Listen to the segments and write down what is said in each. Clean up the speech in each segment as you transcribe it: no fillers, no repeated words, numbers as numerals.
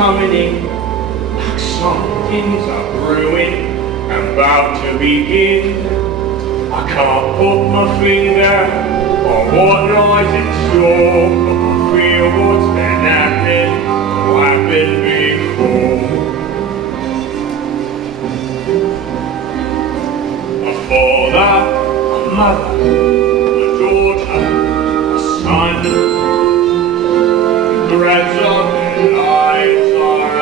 coming in, like something's a brewing and about to begin. I can't put my finger on what lies in store, but I feel what's been happening, or happened before. A father, a mother, a daughter, a son, threads of their lives are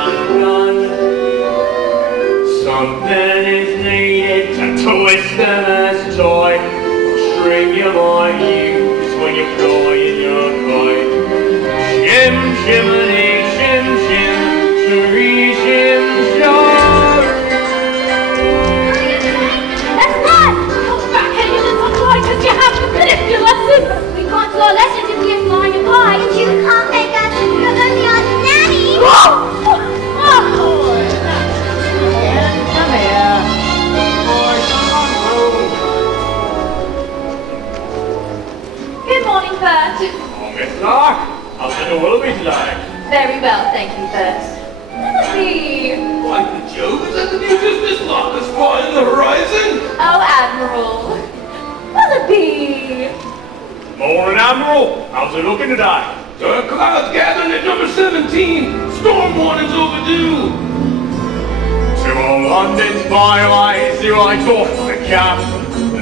undone. Something is needed to twist them as a toy, or string you might use when you're flying your kite. Shim, shimmy, shim, shim, shimmy, shim, shim. Let's run! Come back here, you little boy, because you have to finish your lesson. We can't do our lessons if you're flying by. And you can't make us you're only our nanny. Whoa! Come here. Good morning, Bert. Oh, Miss Lark, how's the all of it like? Very well, thank you, Bert. Let's see. By the Jove, is that the new business lot that's flying the horizon? Oh, Admiral. Willoughby. Morning, Admiral. How's it looking today? Clouds gathering at number 17. Storm warnings overdue. To all London's byways do I doff the cap.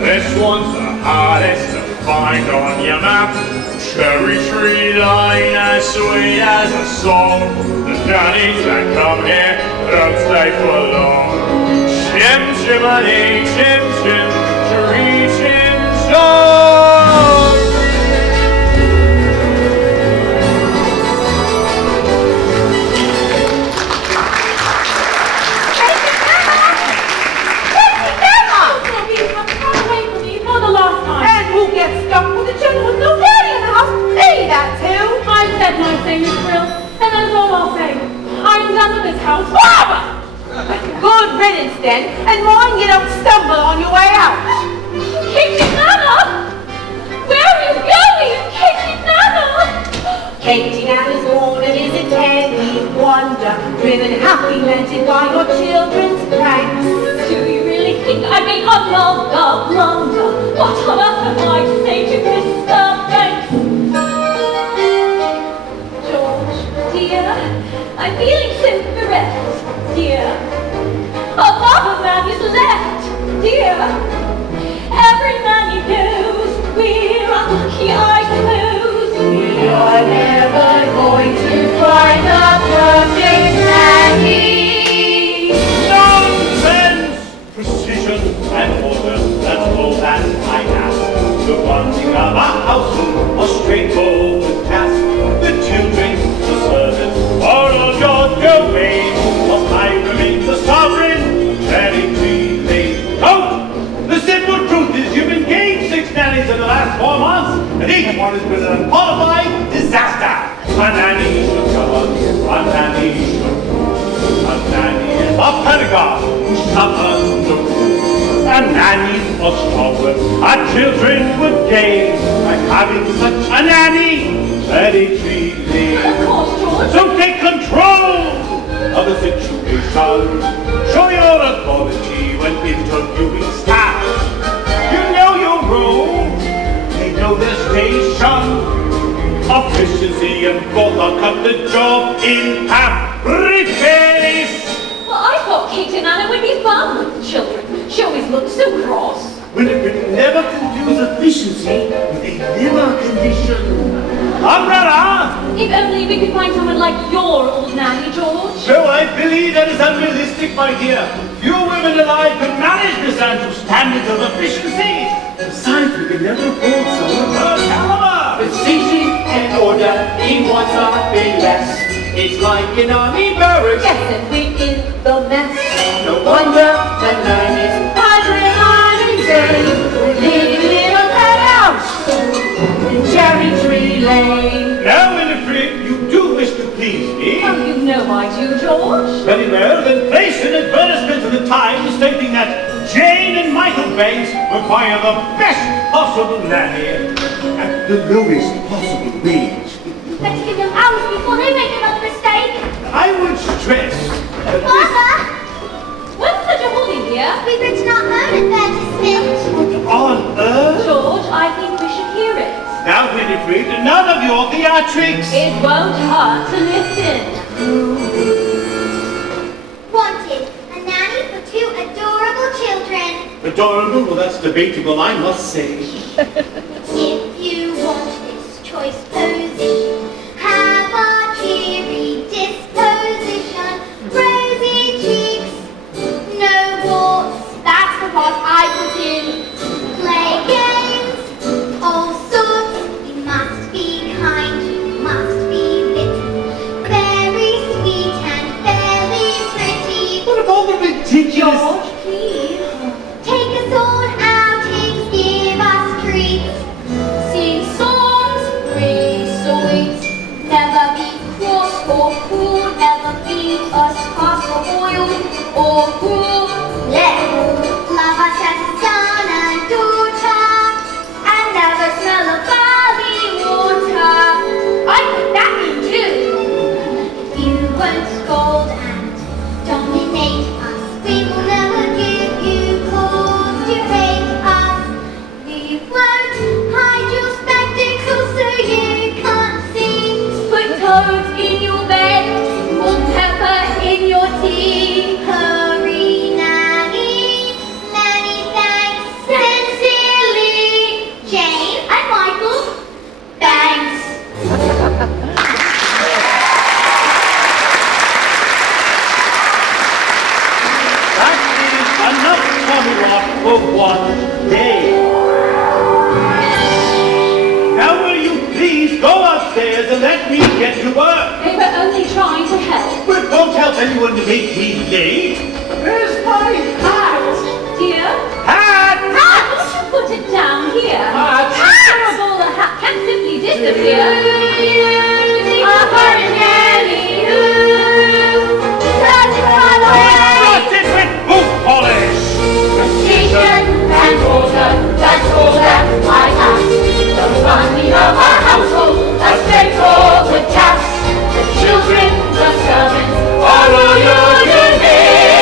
This one's the hardest to find on your map. Cherry tree lane as sweet as a song. The nannies that come here don't stay for long. Shim shimmy, shim shim, tree shim shim. My thing is Brill, and that's all I'll say. I'm done with this house forever! Good riddance then, and mind you don't stumble on your way out. Katie Nana! Where are you going, Katie Nana? Katie Nana's born and is a ten-week wonder, driven happy, mentored by your children's pranks. Do you really think I made a blunder? What on earth am I to say to Mr. Banks? I'm feeling so bereft, dear. A father man is left, dear. Every man he knows, we're unlucky, I suppose. We are never going to find the perfect nanny. Nonsense! Precision and order, that's all that I ask. The bonding of a household, a straightforward task. The children, the servants, all of your domain. Whilst I remain the sovereign, very freely. Oh! The simple truth is you've engaged 6 nannies in the last 4 months, and each one has been an unqualified disaster. A nanny should cover, a nanny should rule. A nanny is a pedagogue who suffers the rule. A nanny was stronger, our children would gain by having such a nanny. Very freely. Of course, George. So take control of the situation. Show your authority when interviewing staff. You know your role, they know their station. Efficiency and bother cut the job in half. Replace. Well, I thought Kate and Anna would be fun with the children. She always looked so cross. Well, it could never confuse efficiency with a liver condition. Umbrella! If only we could find someone like your old nanny, George. So I believe that is unrealistic, my dear. Few women alive could manage Miss Andrew's standards of efficiency. Besides, we can never afford someone of her caliber. Precision and order in what's not been less. It's like an army barracks. Yes, and we're in the mess. No wonder the name is Living in a penthouse in Cherry Tree Lane. Now, Winifred, you do wish to please me. Oh, you know I do, George. Very well, then place an advertisement in the Times stating that Jane and Michael Banks require the best possible nanny at the lowest possible wage. Let's give them hours before they make another mistake. really afraid none of your theatrics. It won't hurt to listen. Wanted, a nanny for 2 adorable children. Adorable? Well, that's debatable, I must say. If you want this choice position, have a cheery disposition, rosy cheeks, no warts. That's the part I put in. Play games, all sorts. You must be kind, you must be little, very sweet and fairly pretty. What of all the ridiculous... George, please. Take us on outings, give us treats. Sing songs, praise sweet. Never be cross or cruel. Never beat us fast or oiled or cruel. Love us as a son and daughter, And never smell of valley water. I put that in too. you won't scold and dominate us. We will never give you cause to hate us. We won't hide your spectacles so you can't see. Put toads in your bed, or pepper in your tea. Hurry, nanny, many thanks. Sincerely, Jane and Michael. Thanks. That is enough tommy-rot for one day. Now will you please go upstairs and let me get to work? They were only trying to help. But it won't help anyone to make me late. Where's my hat? Dear, Hat! why don't you put it down here? Hat! Terrible, the hat can simply disappear. Frosted with boot polish! Precision and order, that's all that I ask. The running of our household, a straightforward task. The children, the servants, all your domain.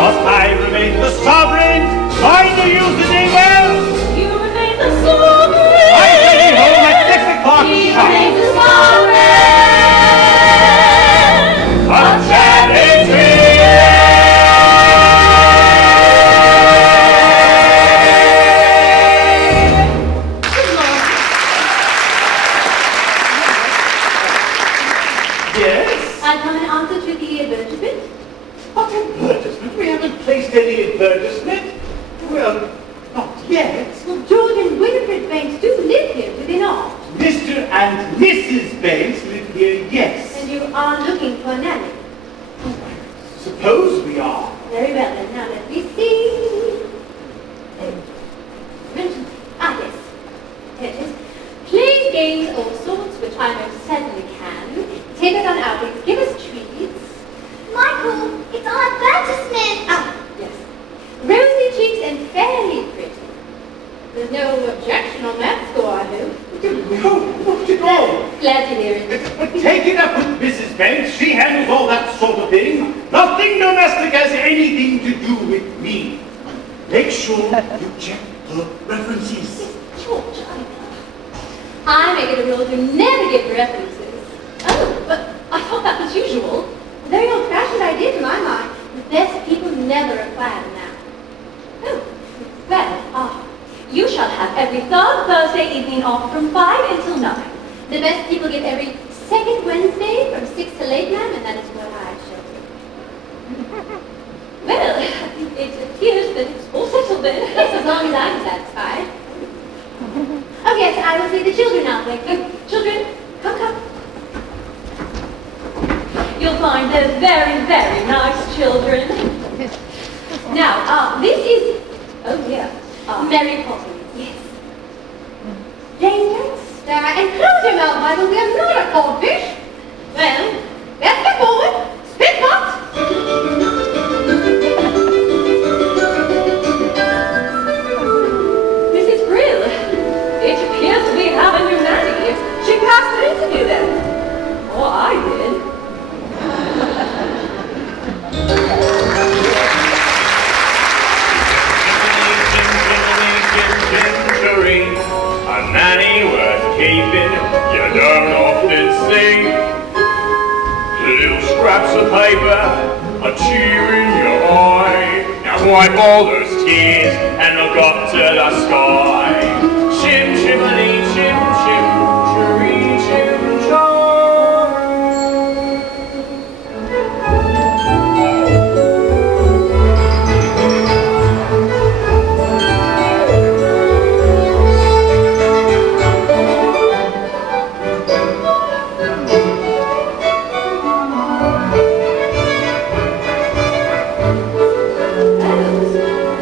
Must I remain the sovereign? Trying to use the day well? You remain the sovereign. I'm getting home at 6 o'clock You sharp. remain the sovereign. A charity! Yes? I come in answer to the advertisement. What advertisement? We haven't placed any advertisement. Well, not yet. Well, George and Winifred Banks do live here, do they not? Mr. and Mrs. Banks live here, yes. And you are looking for a nanny. Suppose we are. Very well, then. Now let me see. Yes. Here it is. Play games, all sorts, which I most certainly can. Take us on outings, give us treats. Michael, it's our advertisement. Yes. Rosy cheeks and fairly pretty. There's no objection on that score, I hope. No, not at all. Glad to hear it. But take it up with Mrs. Banks. She handles all that sort of thing. Nothing domestic has anything to do with me. Make sure you check her references. George, I make it a rule to never give references. Oh, but I thought that was usual. A very old-fashioned idea to my mind. The best people never acquire them now. Oh, well, you shall have every third Thursday evening off from 5 until 9. The best people get every second Wednesday from 6 to late, ma'am, and that is what I shall do. Well, it appears that it's all settled then. Yes, as long as I'm satisfied. Oh yes, I will see the children now. Children, come. You'll find they're very, very nice children. Now, this is, Mary Poppins. Yes. Jane, don't stare and close your mouth, Michael. We are not a goldfish. Well, let's get forward. Spit hot. Mrs. Brill, it appears we have a new nanny. She passed her interview then. Or I did. A nanny worth of paper, a tear in your eye. Now wipe all those tears and look up to the sky. Chim chimney, chim chim, chirry chim chom.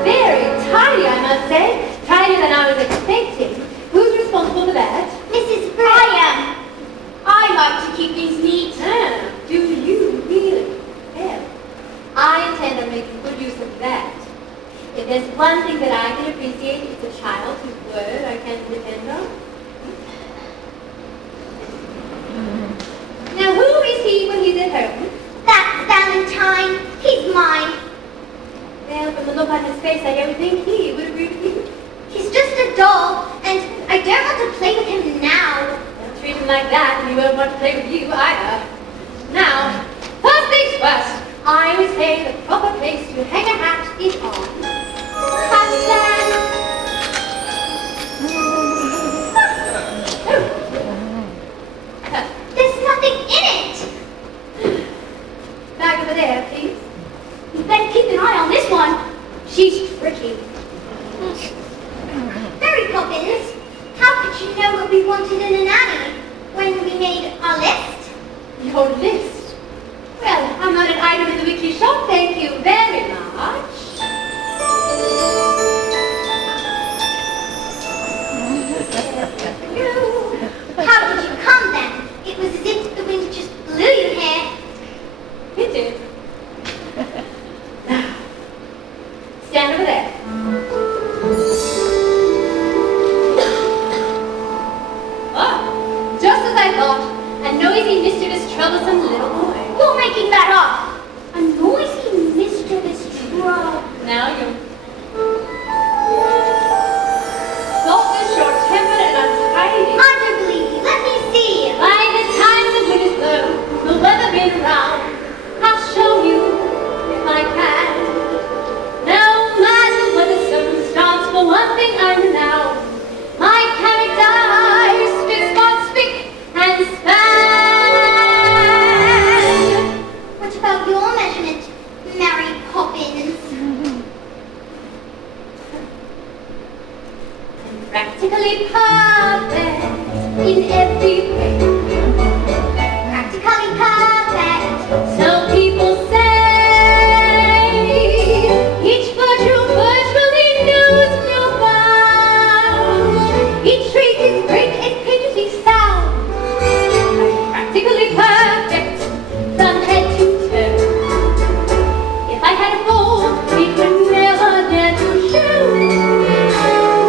Very tidy, I must say. Tidier than I was expecting. Who's responsible for that? Mrs. Briggs. I am. I like to keep things neat. Ah, do you really? Well, I intend on making good use of that. If there's one thing that I can appreciate, it's a child whose word I can depend on. Now, who is he when he's at home? That's Valentine. He's mine. Well, from the look on his face, I don't think he would agree with you. He's just a doll, and I don't want to play with him now. Don't treat him like that, and he won't want to play with you either. Now, first things first, I would say the proper place to hang a hat is on. There's nothing in it. Back over there, please. You better keep an eye on this one. She's tricky. Mary Poppins, how could you know what we wanted in a nanny when we made our list? Your list? Well, I'm not an item in the weekly shop, thank you very much. How did you come then? It was as if the wind just blew you here. It did. Now, stand over there. Oh, just as I thought, a noisy, mischievous, troublesome little boy. You're making that up. A noisy, mischievous troll. Now you're soft and short-tempered and untidy. I don't believe you. Let me see. By the time the wind is blown, the weather been around, I'll show you if I can. No matter what the circumstance, for one thing I know now, my character is spick and span. What about your measurement, Mary Poppins? I'm practically perfect in every way. Practically perfect. So people say, each virtue virtually knows no bounds. Each trait is great and painfully sound. I'm practically perfect from head to toe. If I had a fault, it would never dare to show.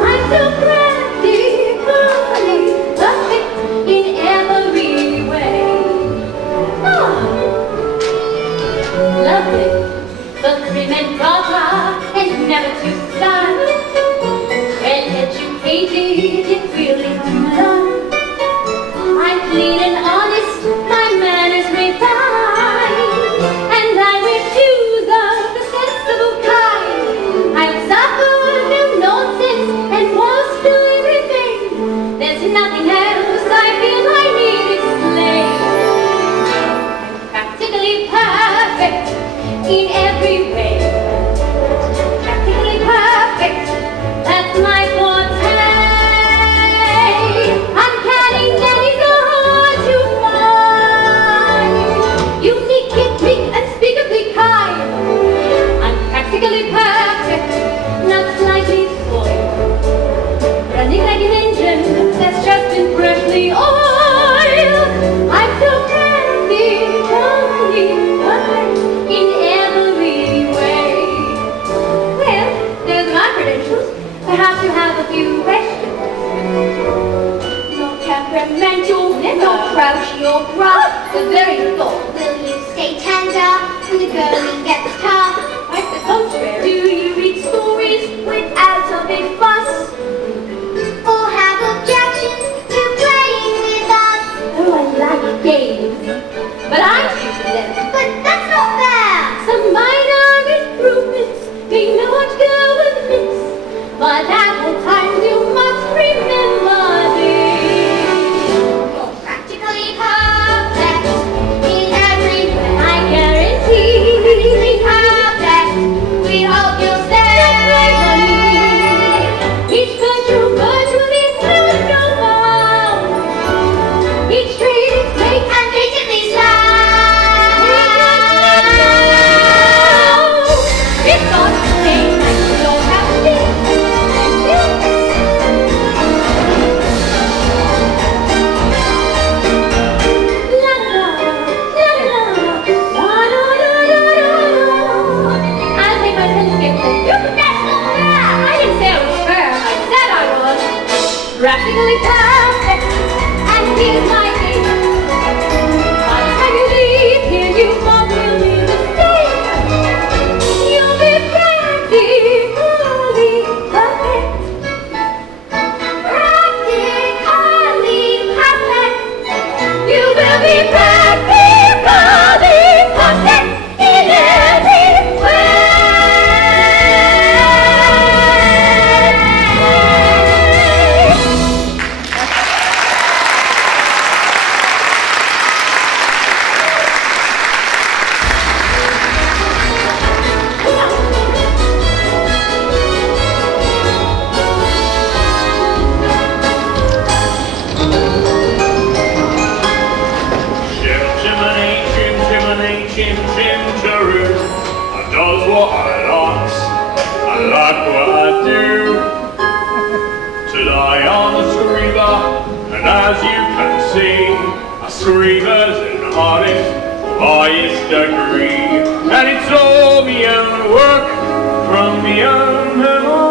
I'm so practically perfect in every way. Ah, lovely, but prim and proper and never too sly. Well educated in feeling to love. I'm clean and honest, my manners refined, and I wear shoes of the sensible kind. I'll suffer no nonsense and won't do everything. There's nothing else I feel I need explain. I'm practically perfect in every way. Practically perfect, that's my forte. Uncanny nannies are hard to find. Unique yet big, unspeakably kind. I'm practically perfect, not slightly spoiled. Running like an engine that's just been freshly oiled. I'm so practically perfect in every way. Well, there's my credentials. Perhaps you have a few questions. No temperamental, no grouchy or gruff. The very thought. Will you stay tender when the going gets tough? Quite the contrary. Do you read stories without a big fuss? Or have objections to playing with us? Oh, I like games, but I'm choosing them. But that's practically perfect, and here's my hint. By the time you leave here, you won't really the same. You'll be practically perfect. Practically perfect. You will be practically perfect in every way. Chim chimney, chim chimney, chim chim cheroo. I does what I likes. I like what I do. Today I'm a screamer, and as you can see, a screamer's an artist of highest degree. And it's all me own work from me own memory.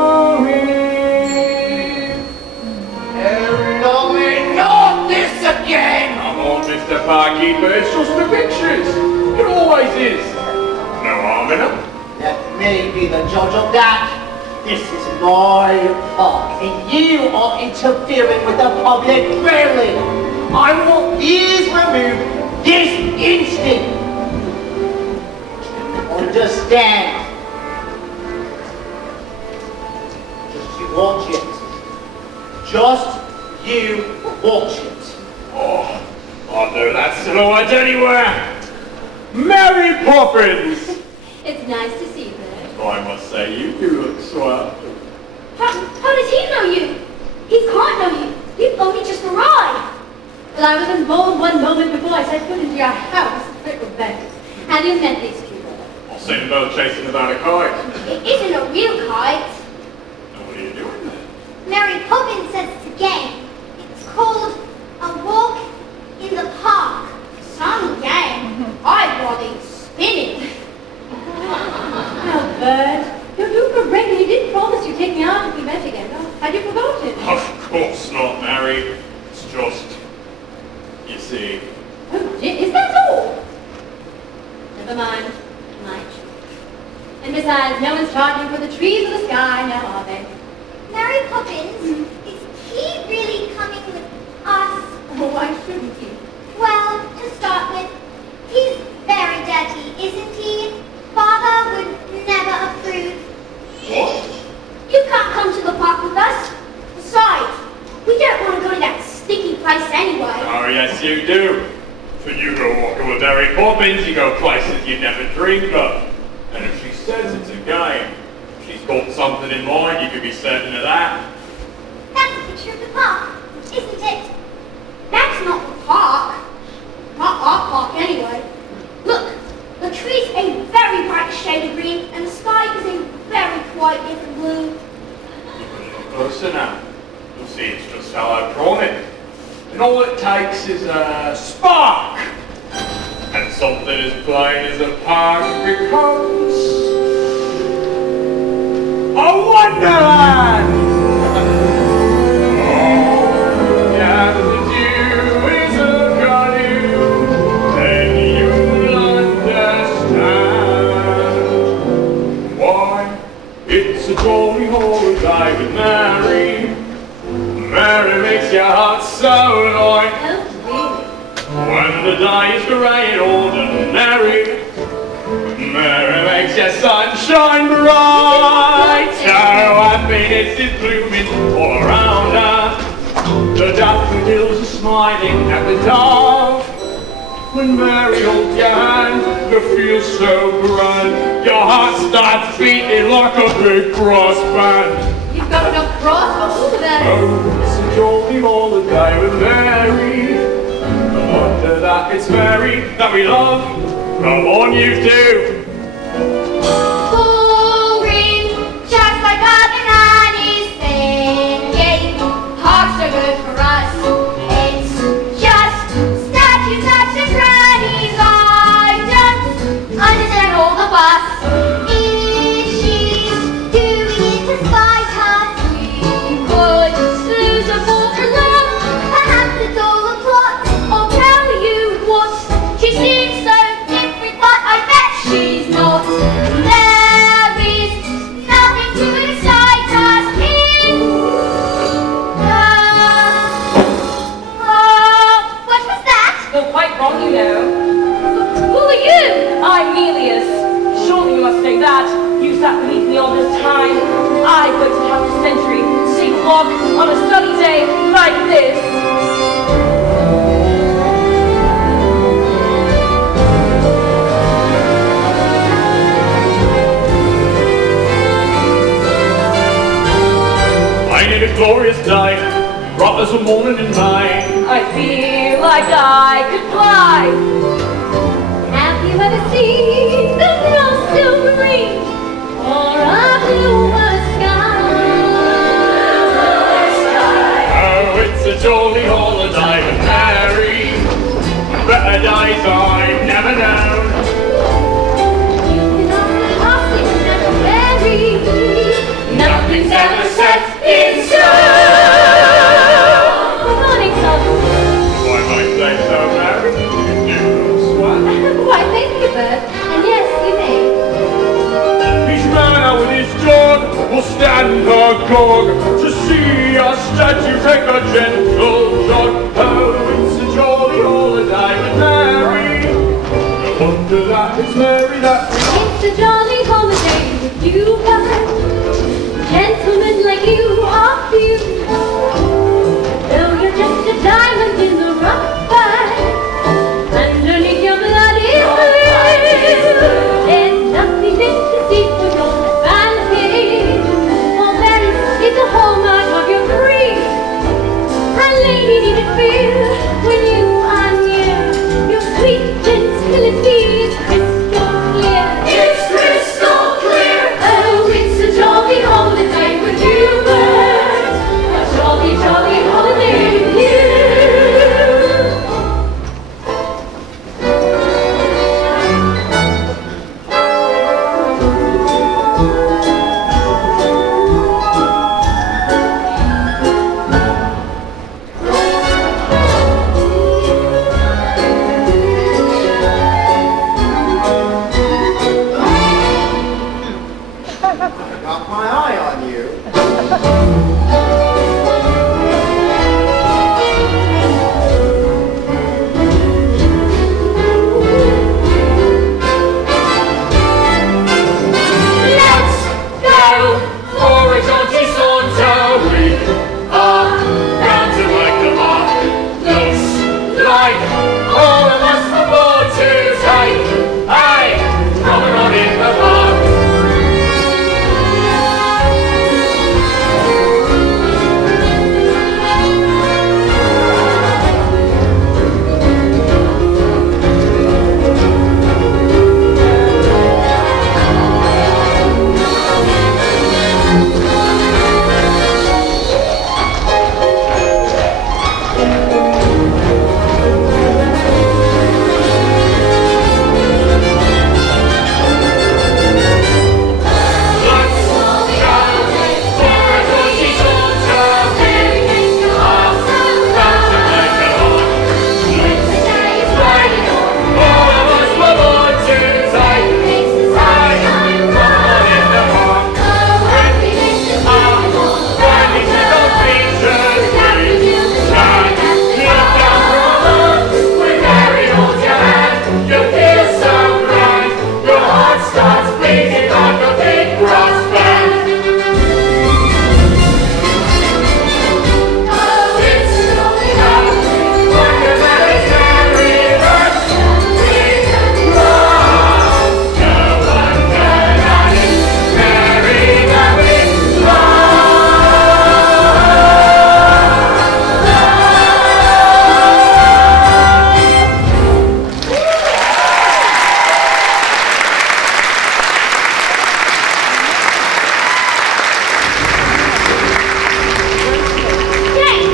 Not this again! Come on, Mr. Barkeeper, it's just the pictures. It always is. No harm in them. Let me be the judge of that. This is my park, and you are interfering with the public railing. I want these removed this instant. Understand? Just you watch it. Just you watch it. Oh, I'd know that silhouette anywhere. Mary Poppins! It's nice to see you, Bert. Oh, I must say, you do look swell. How does he know you? He can't know you. You've only just arrived. Well, I was involved one moment before I set foot into your house. It was better. Have you met these two, Bert? I'll see them both chasing about a kite. It isn't a real kite. Now, what are you doing there? Mary Poppins says it's a game. It's called A Walk in the Park. Some game. I'd rather spin it. Now, Bert, don't do for Ring. He did promise you'd take me out if we met again. Oh, had you forgotten? Of course not, Mary. It's just, you see. Oh, dear, is that all? Never mind. Night. And besides, no one's charging for the trees or the sky, now are they? Mary Poppins, is he really coming with us? Oh, why shouldn't he? Well, to start with, he's very dirty, isn't he? Father would never approve. What? You can't come to the park with us. Besides, we don't want to go to that sticky place anyway. Oh, yes, you do. When you go walking with Mary Poppins, you go places you'd never dreamed of. And if she says it's a game, she's got something in mind, you could be certain of that. That's a picture of the park, isn't it? That's not the park. Not our park anyway. Look, the tree's a very bright shade of green, and the sky is a very quiet different blue. Closer now. You'll see it's just how I've drawn it. And all it takes is a spark. And something as plain as a park becomes a wonderland. Oh, yeah, the dew is a canoe, then you'll understand why it's a jolly holiday with Mary. Mary makes your heart so light. Oh, really? When the day is grey and ordinary, Mary makes your sunshine bright. Her happiness is blooming all around her. The daffodils are smiling at the dawn. When Mary holds your hand, it feels so grand. Your heart starts beating like a big brass band. You've got enough cross for all of that. Oh, it's a jolly holiday with Mary. No wonder that it's Mary that we love. Come on, you two. Boring, just like other nannies thinking. Parks are good for us. It's just statues, nuts, and grannies. I don't understand all the fuss. If she's doing it to spite us, we could lose a fork and that you sat beneath me all this time, I waited half a century to take a walk on a sunny day like this. I need a glorious night, brought us a morning in mind. I feel like I could fly. Have you ever seen the blossom ring or a bluer sky? Oh, it's a jolly holiday with Mary. Better days I've never known. You can only pass it never vary. Nothing's ever set in stone. Good morning, son. Why might they so, Mary? You do look swell. Why, thank you, Bert. And yes, you may. Each man out with his dog will stand agog to see a statue take a gentle jog. Oh, it's a jolly holiday with Mary. No wonder that it's Mary that we It's a jolly holiday with you, Bert. Gentlemen like you are few. Though you're just a diamond in the rough, but underneath your blood is blue. There's nothing fit to see for your advantage. For there is the hallmark of your creed. A lady needed fear when you are near. Your sweet gentility is crystal clear. It's crystal clear. Oh, it's a jolly holiday with you, Bert. A jolly, jolly holiday with you. Got my eye on you. Let's go for a jaunty saunter. We are bound to make the mark. Looks like all of us are born to take a promenade in the park. Jane,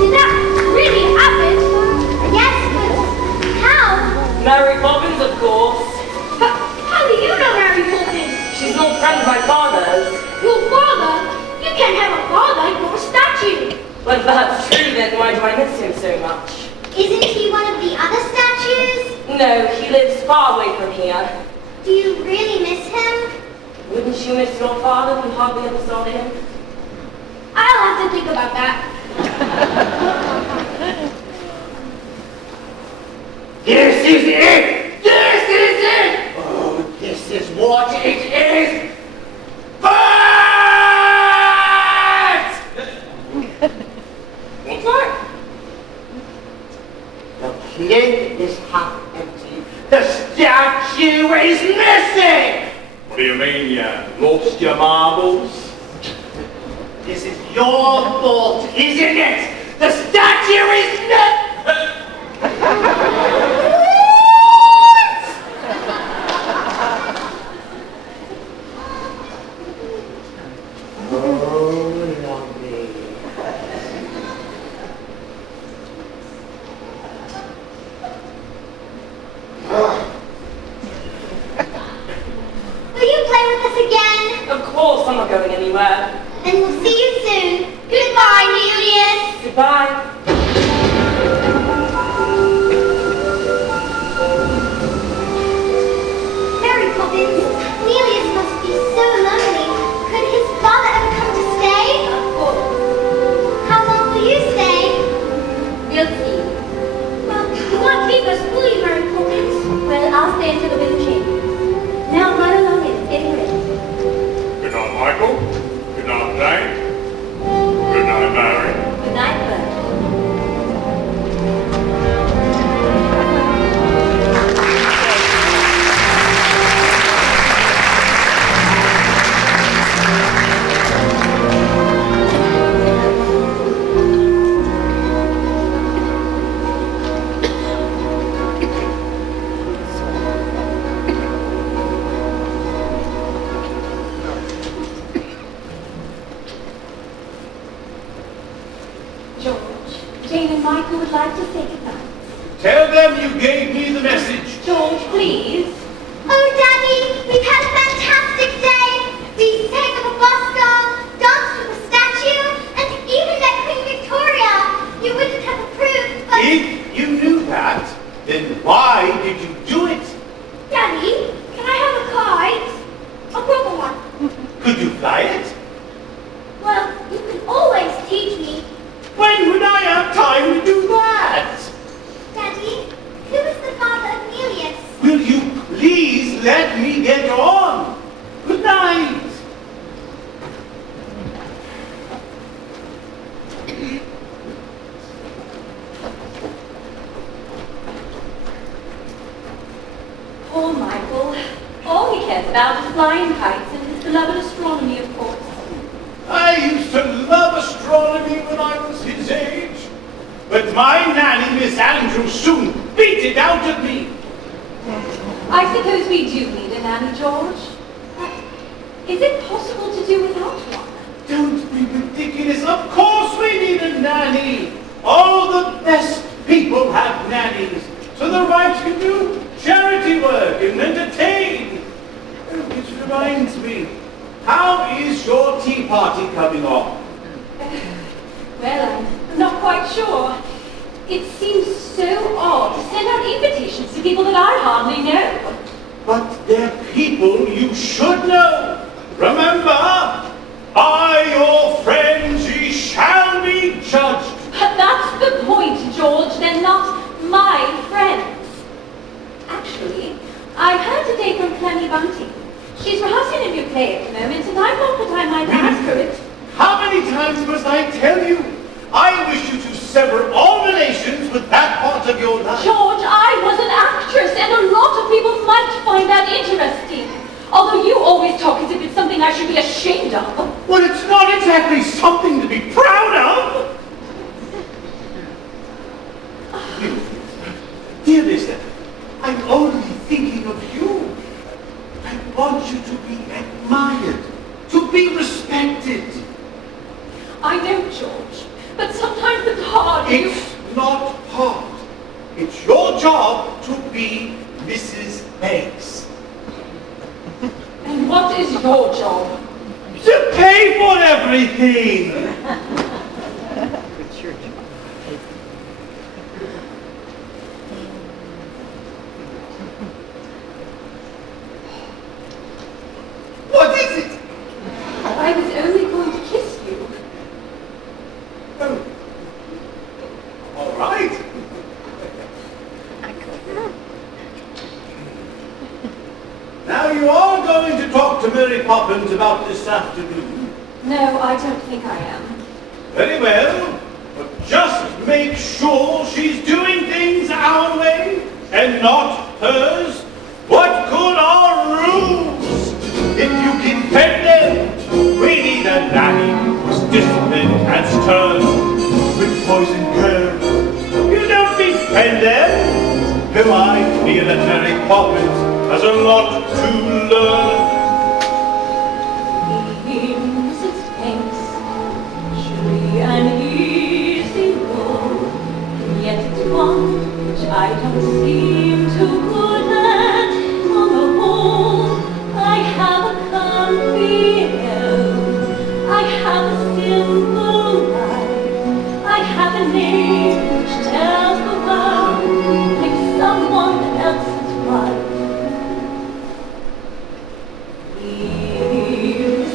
did that really happen? Yes, but how? Mary Poppins, of course. But how do you know Mary Poppins? She's an old friend of my father's. Your father? You can't have a father, you're a statue. Well, if that's true, then why do I miss him so much? Isn't he one of the other statues? No, he lives far away from here. Do you really miss him? Wouldn't you miss your father who hardly ever saw him? I'll have to think about that. This is it! This is it! Oh, this is what it statue is missing! What do you mean, you lost your marbles? This is your fault, isn't it? The statue is Will you play with us again? Of course I'm not going anywhere. And we'll see you soon. Goodbye, Julius. Goodbye. Mary Poppins, Julius must be so lonely. Could his father ever come to stay? Of course. How long will you stay? We'll see. Well, you won't leave us, will you, Mary Poppins? Well, I'll stay until the wind changes. Now run along in, it's getting late. Good night, Michael. Good night, Jane. Good night, Mary. Good night, Bert. George, Jane and Michael would like to say goodnight. Tell them you gave me the message. George, please. Oh, Daddy, we've had a fantastic day. We sang with a bus girl, danced with a statue, and even met Queen Victoria. You wouldn't have approved, but... If you knew that, then why did you do it? Daddy, can I have a kite? A proper one. Could you fly it? Well, you can always teach me. When would I have time to do that? Daddy, who is the father of Julius? Will you please let me get on? Good night. Poor Michael. All he cares about is flying kites and his beloved astronomy, of course. I used to love astronomy when I was his age. But my nanny, Miss Andrews, soon beat it out of me. I suppose we do need a nanny, George. But is it possible to do without one? Don't be ridiculous. Of course we need a nanny. All the best people have nannies, so their wives can do charity work and entertain. Which reminds me, how is your tea party coming on? Well, I'm not quite sure. It seems so odd to send out invitations to people that I hardly know. But they're people you should know. Remember, by your friends ye shall be judged. But that's the point, George. They're not my friends. Actually, I've heard today from Clemmy Bunting. She's rehearsing a new play at the moment, and I thought that I might ask her it. How many times must I tell you? I wish you to sever all relations with that part of your life. George, I was an actress, and a lot of people might find that interesting. Although you always talk as if it's something I should be ashamed of. Well, it's not exactly something to be proud of. Dear listener, I'm only thinking of you. I want you to be admired, to be respected. I know, George, but sometimes it's hard. It's not hard. It's your job to be Mrs. Banks. And what is your job? To pay for everything. What is it? I was only going to kiss you. Oh. All right. Now you are going to talk to Mary Poppins about this afternoon. No, I don't think I am. Very well, but just make sure she's doing things our way and not hers. that Mary Poppins has a lot to learn. Mrs. Banks, surely an easy road, and yet it's one which I don't seem to good at. On the whole, I have a comfy home. I have a simple life. I have a name which tells the world like someone else's wife.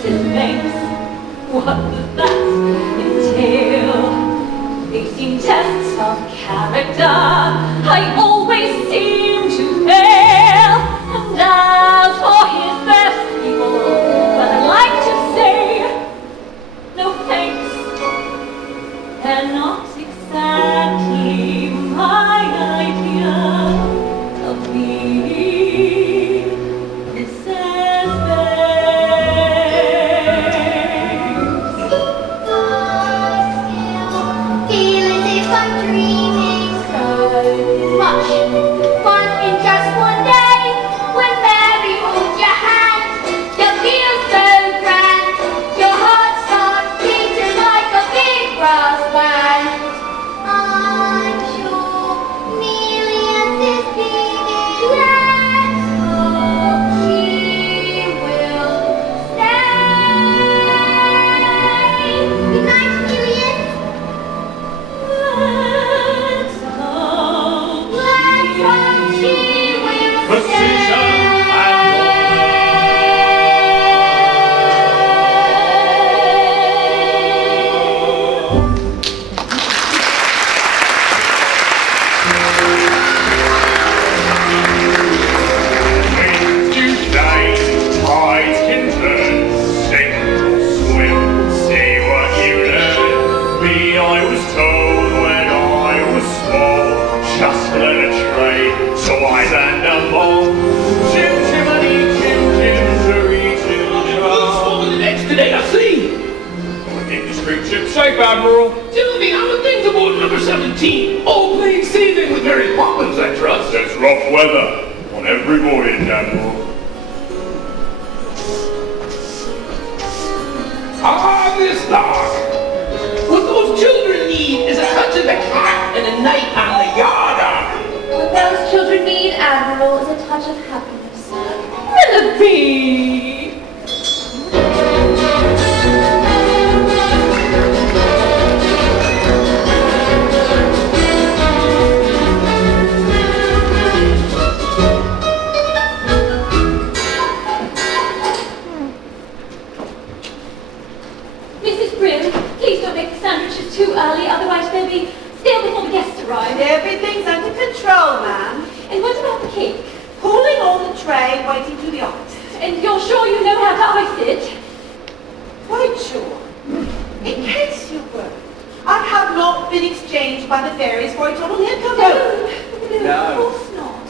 Mrs. Banks, what does that entail? Facing tests of character, I always seem to fail. And as for his best people, well, I'd like to say, no thanks. They're not exactly my idea of being Mrs. Feel as if I'm dreaming so much. Fun in just one day. When Mary holds your hand, you feel so grand. Your heart starts beating like a big brass band. I'm sure millions is beating. Let's hope she will stay. Good night, millions. Let's hope Let's hope she will Precision stay. Winds do change, tides can turn, sink or swim, see what you learn. Me, I was told when I was small, just learn a trade, so I learned them all. Chim chimney, chim chimney, chim What's chim. for the next today, I see? Keep the street ship safe, Admiral. Tell me how the things aboard number 17. All plain sailing with Mary Poppins, I trust. There's rough weather on every voyage, Admiral. Ah, Miss Lark. What those children need is a touch of the cat and a night on the yard. What those children need, Admiral, is a touch of happiness. Millipede! Mrs. Grimm, please don't make the sandwiches too early, otherwise they'll be stale before the guests arrive. Everything's under control, ma'am. And what about the cake? Pulling on the tray, waiting to the ice. And you're sure you know how to ice it? Quite sure. In case you were, I have not been exchanged by the fairies for a total head cover. Of course not.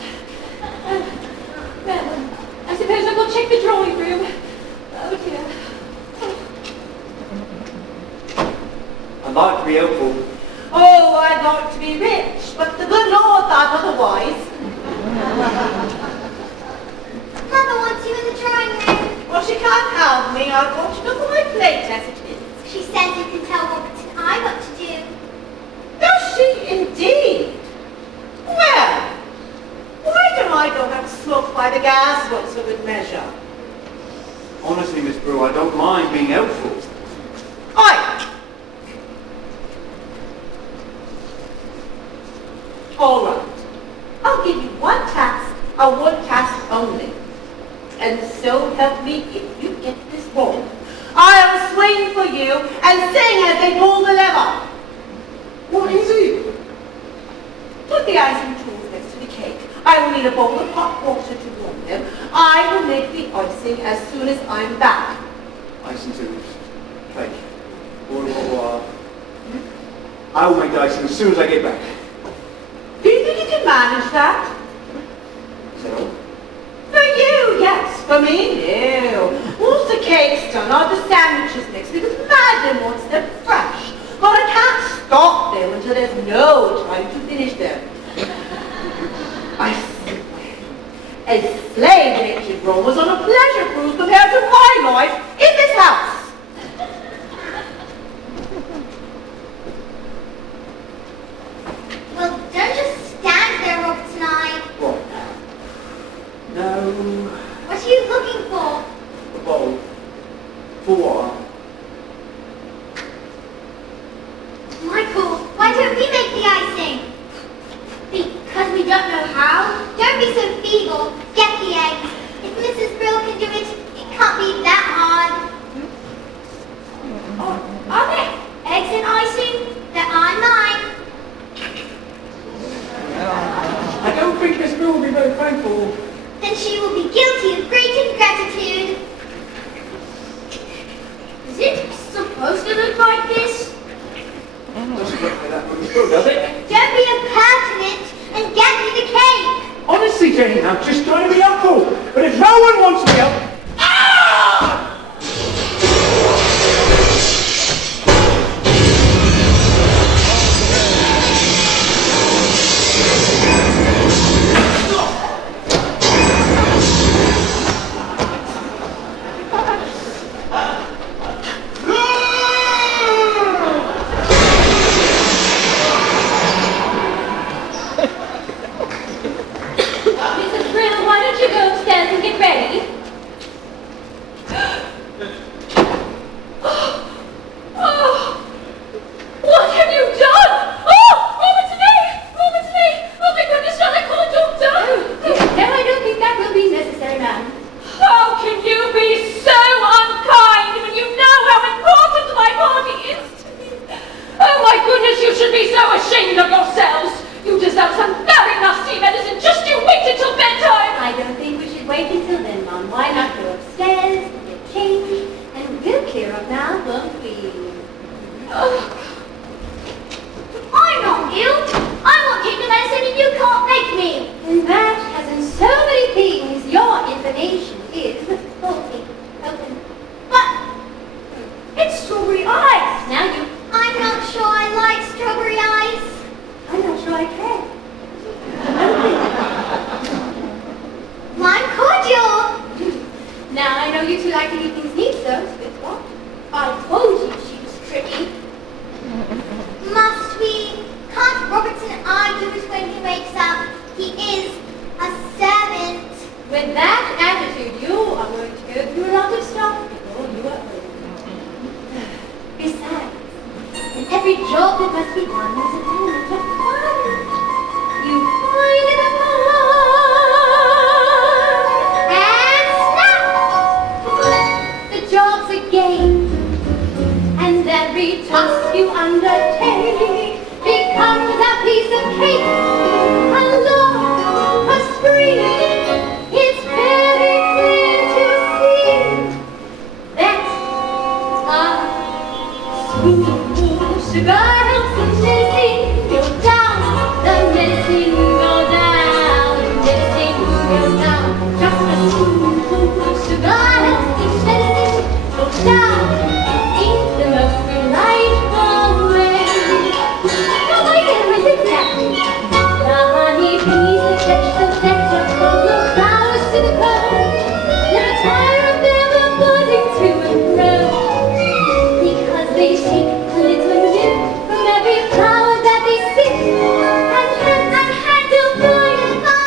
Well, I suppose I'll go check the drawing room. Oh dear. I'd like to be helpful. Oh, I'd like to be rich, but the good Lord thought otherwise. Mother wants you in the drawing room. Well, she can't have me. I've got enough on my plate as it is. She says you can tell Robert and I what to do. Does she indeed? Well, why don't I go have a smoke by the gas once a good measure? Honestly, Miss Brew, I don't mind being helpful. Aye. All right. I'll give you one task, and one task only. And so help me if you get this wrong. I'll swing for you and sing as they pull the lever. What is it? Put the icing tools next to the cake. I will need a bowl of hot water to warm them. I will make the icing as soon as I'm back. Icing tubes. Cake. Whoa. I will make the icing as soon as I get back. Do you think you can manage that? Is that all? For you, yes. For me, no. Once the cake's done, I'll the sandwiches mixed because Madam wants them fresh. But I can't stop them until there's no time to finish them. I see. slave in ancient Rome was on a pleasure cruise compared to my life in this house. Well, don't just stand there, Robert and I. What? No. What are you looking for? A bowl. For what? Michael, why don't we make the icing? Because we don't know how? Don't be so feeble. Get the eggs. If Mrs. Brill can do it, it can't be that hard. Oh, are there eggs in icing? They're on mine. I don't think Miss Bill will be very thankful. Then she will be guilty of great ingratitude. Is it supposed to look like this? Doesn't look like that from Miss Bill, does it? Don't be impertinent and get me the cake. Honestly, Jenny, I'm just trying to be helpful. But if no one wants to help... Ah! Mrs. Brill, why don't you go upstairs and get ready? Oh, what have you done? Oh, Robert's me! Robert's me! Oh my goodness, shall I call a doctor? No, I don't think that will be necessary, ma'am. How can you be so unkind when you know how important my body is to me? Oh my goodness, you should be so ashamed of yourselves. You deserve some very nasty medicine. Just you wait until bedtime. I don't think we should wait until then, ma'am. Why not go upstairs, get changed, and we'll clear up now, won't we? Oh, I'm not ill. I won't take the medicine and you can't make me. And that, as in so many things, your information is faulty. Open. But It's strawberry ice. Now you... I'm not sure I like strawberry ice. I'm not sure I can. Lime cordial. Now, I know you two like to keep things neat, so it's good what? I told you she was tricky. Must we? Can't Robertson and I do it when he wakes up? He is a servant. With that attitude, you are going to go through a lot of stuff before you are old. Besides, in every job that must be done, there's an element of fun. You find it apart And snap. the job's a game, and every task you undertake becomes a piece of cake. A law, a spree, it's very clear to see that a spoonful of sugar helps in medicine go down, the medicine go down, medicine go down. Just a spoonful of sugar helps in medicine go down in the most delightful way. Now my hair is exactly the honey bees that fetch the nectar from the flowers to the comb. Never tire of them buzzing to and fro, because they seek a little nip from every flower that they sip. And handle fine,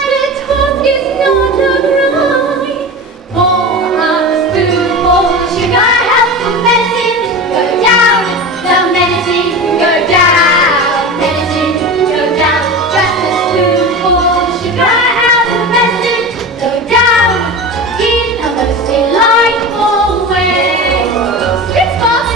the task is not a grind. For a spoonful of sugar helps the medicine go down, the medicine go down, medicine go down. Just a spoonful of sugar helps the medicine go down in a most delightful way. Spit spot.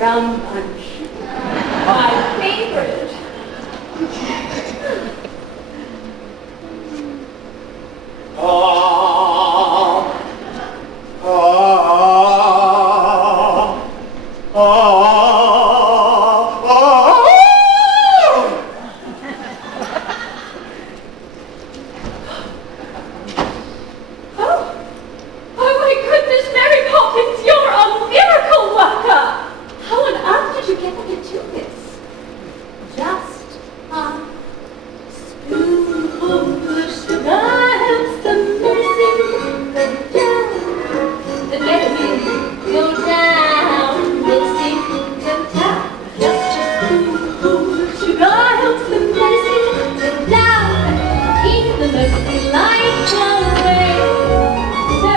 Rum punch. My favorite. Oh my goodness, Mary Poppins, you're a miracle worker! How on earth did you get me to do this? Just a spoonful of sugar helps the medicine go down. The medicine go down. Medicine go down. Just a spoonful of sugar helps the medicine go down. Keep the medicine light away. So,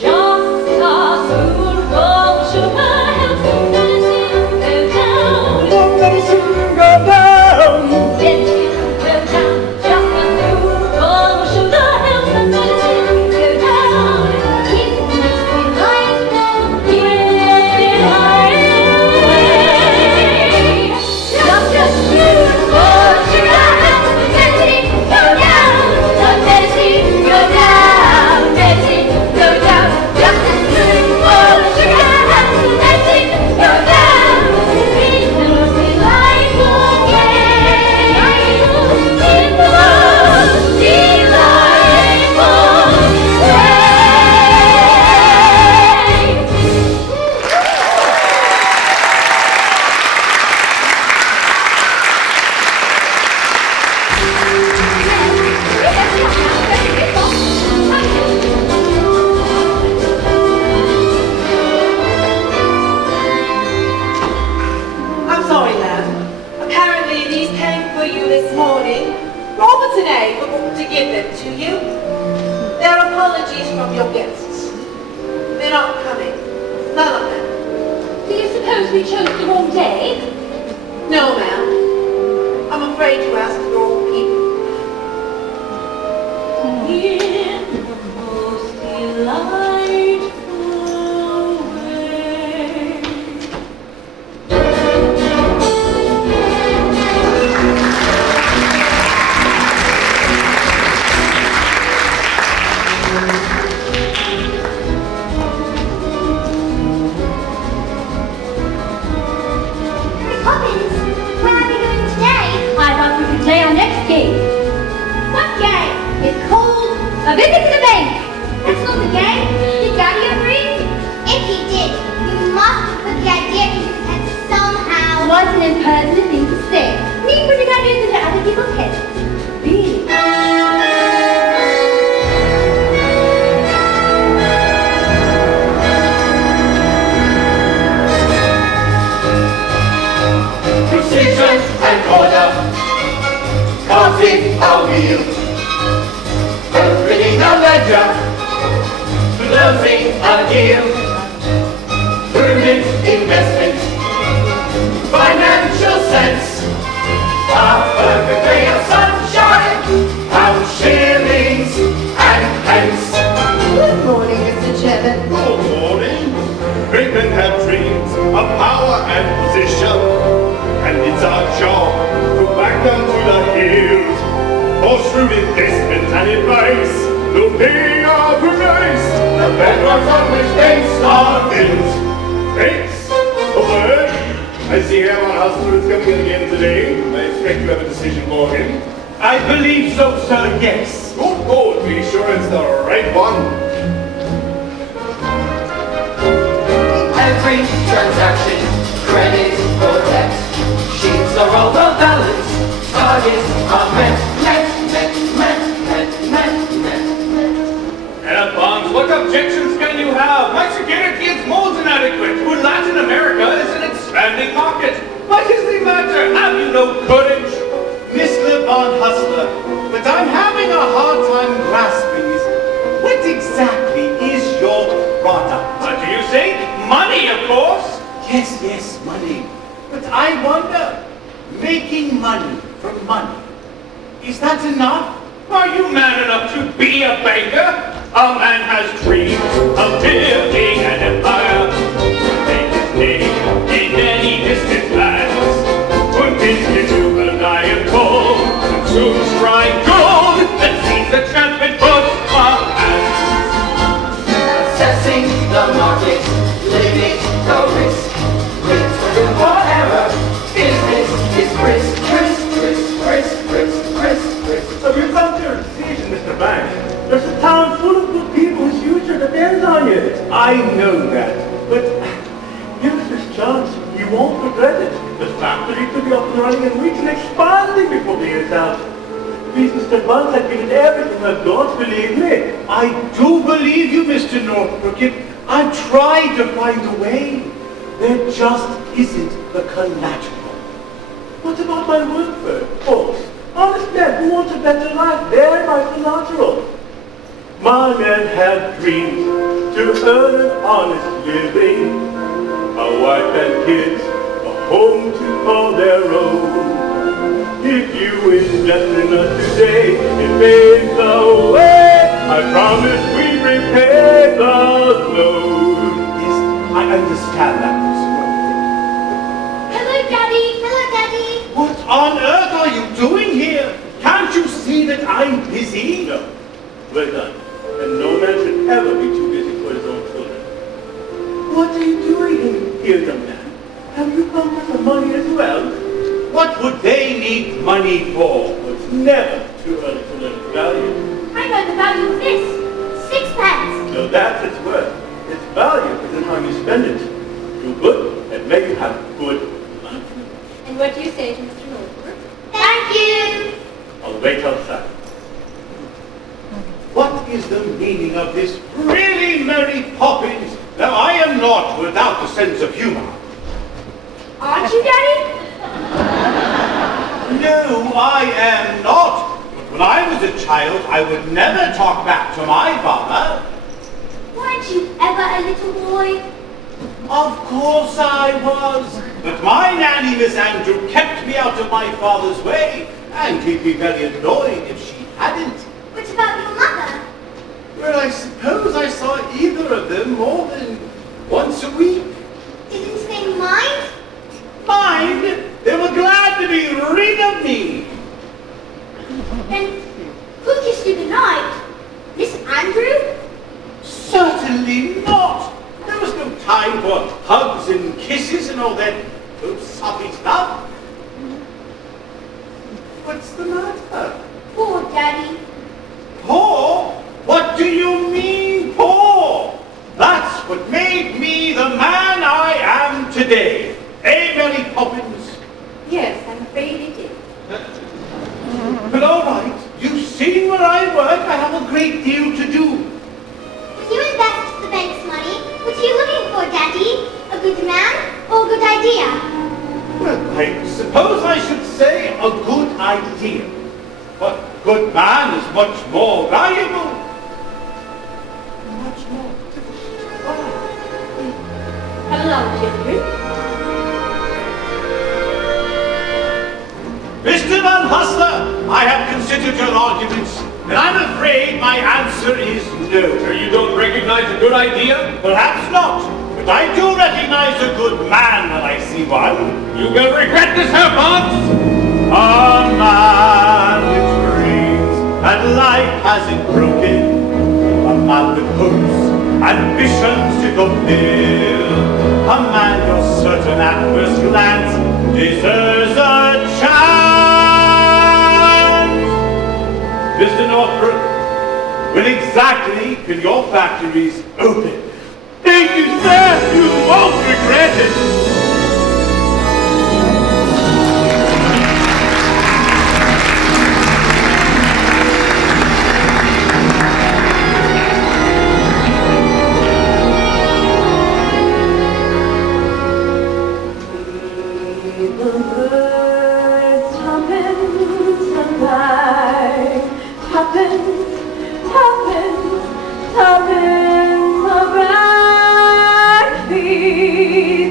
just a spoonful of sugar helps the medicine go down. Medicine go down. Medicine go down. Just a spoonful of sugar helps the medicine go down. Keep the medicine light away. Yeah, Just a spoonful of sugar helps the medicine go down. The medicine go down. Medicine go down. Just a spoonful of sugar helps the medicine go down. Keep the medicine light away. In the most delightful way. I'm sorry, lad. Apparently these came for you this morning. Robert and A forgot to give them to you. They're apologies from your guests. They're not coming. None of them. do you suppose we chose the wrong day? No, ma'am. I'm afraid you asked the wrong people. In the most delightful way. Mary Poppins, where are we going today? I thought we could play our next game. What game? It's called A Visit to the Bank. That's not the game. Did Daddy agree? If he did, you must have put the idea into his head somehow. What an impertinent thing to say. Me putting ideas into other people's heads. Really? Precision and order, causing a wheel, opening a ledger, closing a deal, prudent investment, financial sense, a perfect ray of sunshine, pounds, shillings, and pence. Good morning, Mr. Chairman. Good morning. Great men have dreams of power and position, and it's our job to back them to the hills. For shrewd investment and advice, to pay our price, the bedrocks on which banks are built. Banks? A word? I see Hermann Hustler is coming in again today. I expect you have a decision for him. I believe so, sir, yes. Good, good. Be sure it's the right one. Every transaction, credit or debt, sheets are overbalanced, targets are met. Herr Barnes, what objections can you have? My security is more than adequate. When Latin America is an expanding market. What is the matter? Have you no courage? Mr. Von Hustler, but I'm having a hard time grasping this. What exactly is your product? What do you say? Money, of course. Yes, money. But I wonder, making money from money, is that enough? Are you man enough to be a banker? A man has dreams of building an empire. Make his name in any distant lands. Continue to an iron coal, and soon strike gold that sees the champion put our hands. Assessing the market, limit the risk, You won't regret it. The factory could be up and running in weeks and expanding before the year's out. These Mr. Bunce have given everything I've got, believe me. I do believe you, Mr. Northbrook. I've tried to find a way. There just isn't the collateral. What about my work folks? Honest men who want a better life. They're my collateral. My men have dreams to earn an honest living. A wife and kids, a home to call their own. If you invest in us today, it fades away. I promise we repay the loan. Yes, I understand that, Miss Northbrook. Hello, Daddy. Hello, Daddy. What on earth are you doing here? Can't you see that I'm busy? No. Well done. And no man should ever be too busy for his own children. What are you doing here, young man? Have you come for some money as well? What would they need money for? It's never too early to learn its value. I know the value of this. 6 pence. So that's its worth. Its value is in how you spend it. Do good, and may you have good luck. And what do you say to Mr. Northbrook? Thank you. I'll wait outside. What is the meaning of this? Really, Mary Poppins? Now, I am not without a sense of humor. Aren't you, Daddy? No, I am not. But when I was a child, I would never talk back to my father. Weren't you ever a little boy? Of course I was. But my nanny, Miss Andrew, kept me out of my father's way. And he'd be very annoyed if she hadn't. What about your mother? Well, I suppose I saw either of them more than once a week. Didn't they mind? Mind? They were glad to be rid of me. Then who kissed you goodnight? Miss Andrew? Certainly not. There was no time for hugs and kisses and all that soppy stuff. What's the matter? Poor Daddy. Poor? What do you mean, poor? That's what made me the man I am today. Eh, Mary Poppins? Yes, I'm afraid it is. But all right, you've seen where I work. I have a great deal to do. When you invest the bank's money, what are you looking for, Daddy? A good man or a good idea? Well, I suppose I should say a good idea. But good man is much more valuable. Much more. Come along, children. Mr. Van Hustler, I have considered your arguments, and I'm afraid my answer is no. So you don't recognize a good idea? Perhaps not, but I do recognize a good man when I see one. You will regret this, Herr Bunce! A man with dreams and life hasn't broken. A man with hopes, ambitions to fulfill. A man you're certain at first glance deserves a chance. Mr. Northbrook, when exactly can your factories open? Thank you, sir. You won't regret it.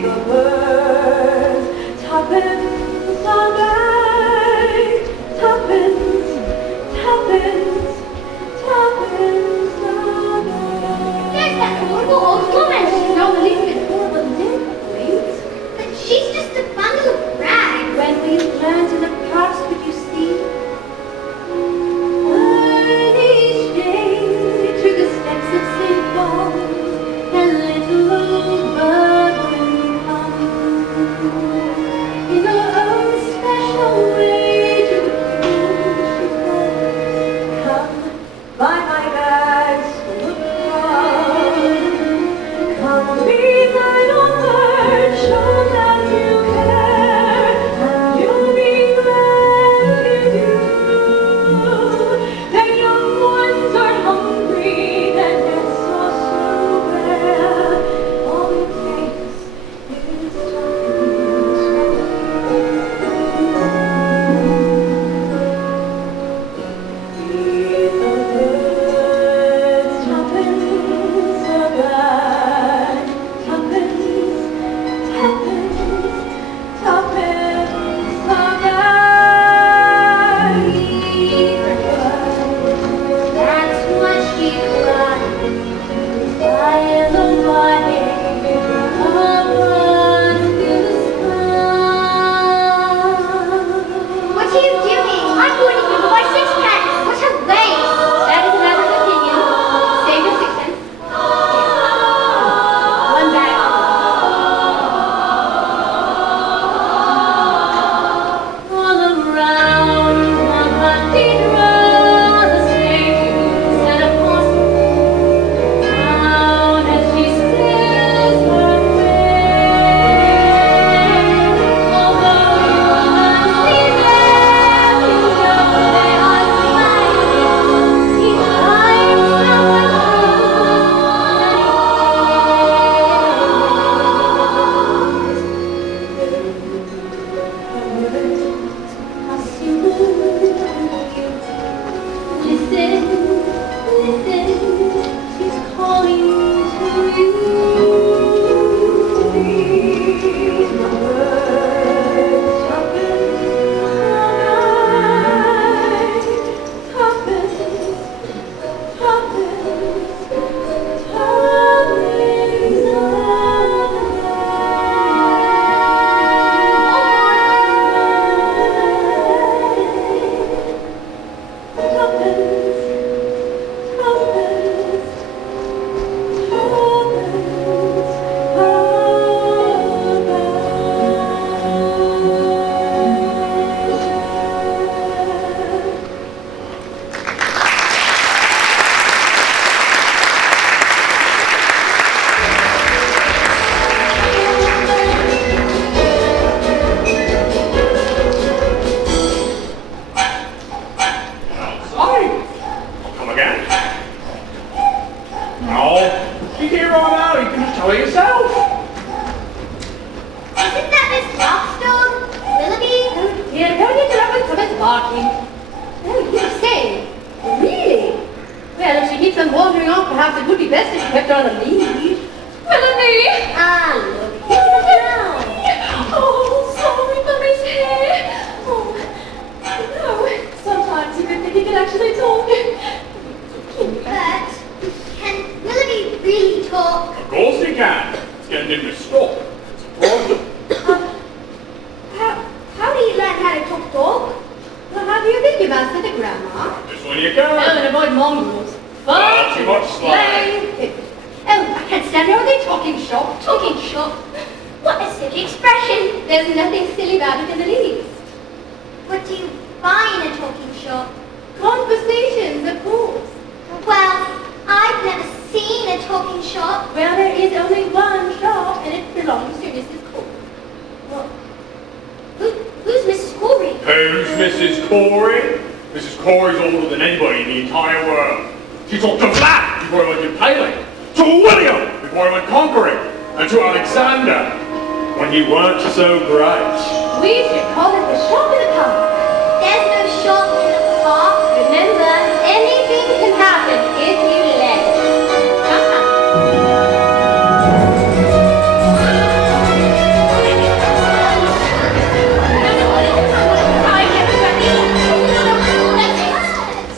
The barking. Oh, you say? Really? Well, if she keeps on wandering off, perhaps it would be best if she kept her on a lead. Willoughby! Ah, look. Look around. Oh, sorry, Mummy's hair. Oh, no. Sometimes you could think he could actually talk. But can Willoughby really talk? Of course he can. It's getting him to stop. It's a problem. How do you learn how to talk dog? Well, how do you think you mastered it, Grandma? Just when you Oh, can. and avoid mongrels. Far too much slang. Oh, I can't stand how they talking shop. Talking shop? What a silly expression. There's nothing silly about it in the least. What do you buy in a talking shop? Conversations, of course. Well, I've never seen a talking shop. Well, there is only one shop, and it belongs to Mrs. Cole. Well, who's Mrs. Corey? Who's Mrs. Corey? Mrs. Corey's older than anybody in the entire world. She talked to Vlad before he went impaling, to William before he went conquering, and to Alexander when he weren't so bright. We should call it the shop in the park. There's no shop in the park. Remember, anything can happen if you let it.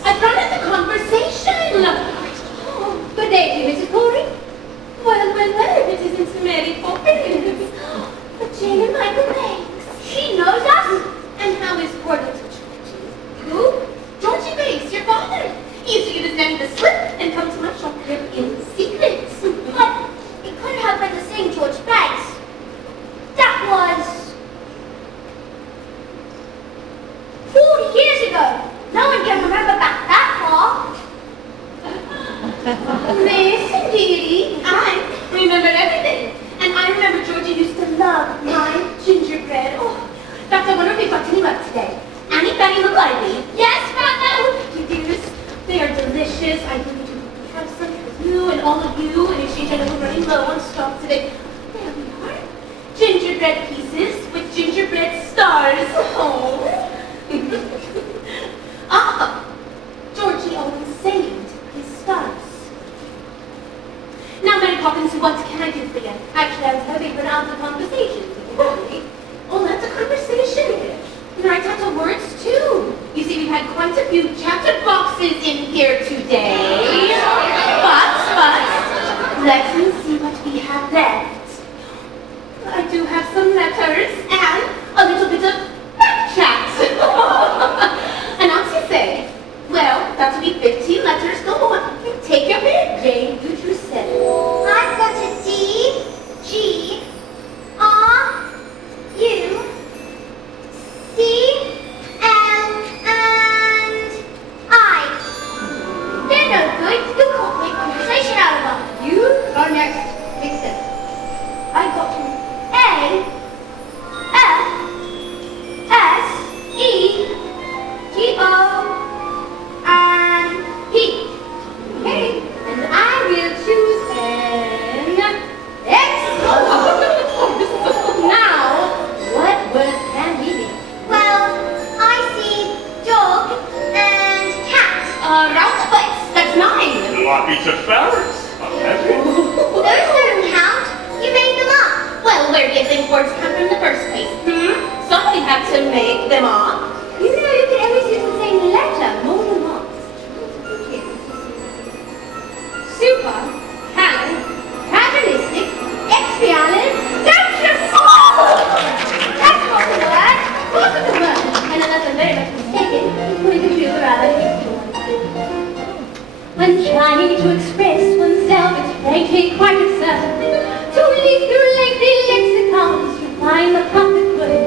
I brought in the conversation. Oh, good day to you, Mrs. Corey. Well, if it isn't Mary Poppins. But Jane and Michael Banks. She knows us. And how is poor little Georgie? Who? Georgie Banks, your father. He used to give his nanny the slip and come to my shop here in secret. But it couldn't have been the same George Banks. That was 40 years ago. No one can remember back that far. Miss, dearie, I remember everything. And I remember Georgie used to love my gingerbread. Oh, that's I wonder if we've got any left today. Annie, Fanny, look lively. Yes, Father. You dears, they are delicious. I really do have some for you and all of you. And if she's running low on stock today, there we are. Gingerbread pieces with gingerbread stars. Oh. Ah, Georgie always saved his stars. Now, Mary Poppins, what can I do for you? Actually, I was hoping for an answer conversation. Oh, that's a conversation. And I talked to words too. You see, we've had quite a few chapter boxes in here today. But, let's see what we have left. I do have some letters and a little bit of back chat. And as you say, well, that will be 15 letters. Go on, take your pick. Jane, you two said it. I've got a D, G, R, U, C, L, and I. They're no good. You can't make conversation out of them. You are next. Make sense. I got A, F, S, E, G, O, and P. Okay, and I will choose an X. Now, what word can we be? Well, I see dog and cat. Round place, that's 9. Lucky to ferrets. I'm happy. Those don't count. You made them up. Well, where do you think words come from in the first place? Somebody had to make them up. You know, you can always use the same letter more than once. Super, Helen, catalytic, expialin, that's just That's not the word. most of the word. And unless I'm very much mistaken, we can choose a rather useful one. When trying to express oneself, it's frankly quite absurd to leaf through lengthy lexicons to find the perfect word.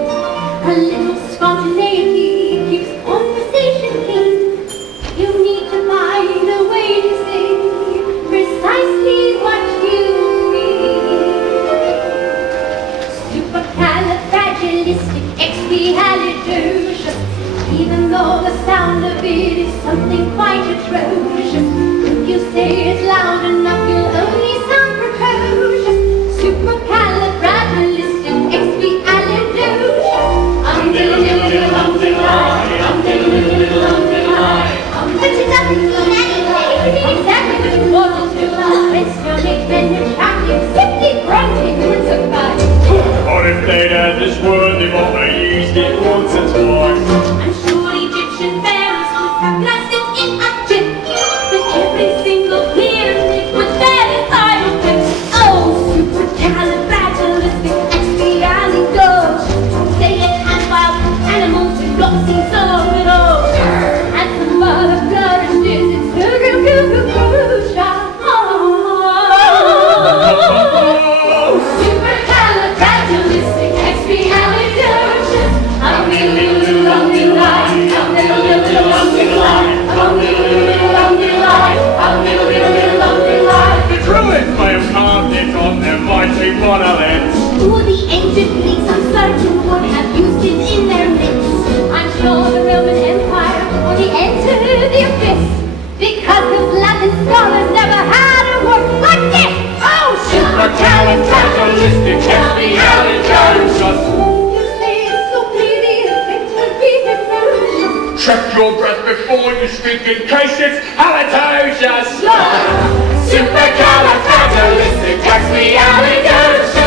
A little spontaneity keeps conversation clean. You need to find a way to say precisely what you mean. Supercalifragilisticexpialidocious. Even though the sound of it is something quite atrocious, if you say it loud enough, you'll only sound precocious. Supercalifragilisticexpialidocious. What if they'd had this word, they've only used it once or twice? I'm sure Egyptian pharaohs would have blessed it in a chip. But every single pyramid was fed in idol tips. Oh, supercalifragilisticexpialidocious. Say it has wild animals with glossy solos. And some other flourishes, it's supercalifragilisticexpialidocious. The Druids may have carved it on their mighty monoliths. Who the ancient Greeks I'm certain would have used it in their midst. I'm sure the Roman Empire would enter the abyss, because those Latin scholars never had a word like this. Oh, Supercalifragilisticexpialidocious. you say it's so pretty, it would be different. Check your breath before you speak in case it's halitosis. Supercalifragilisticexpialidocious.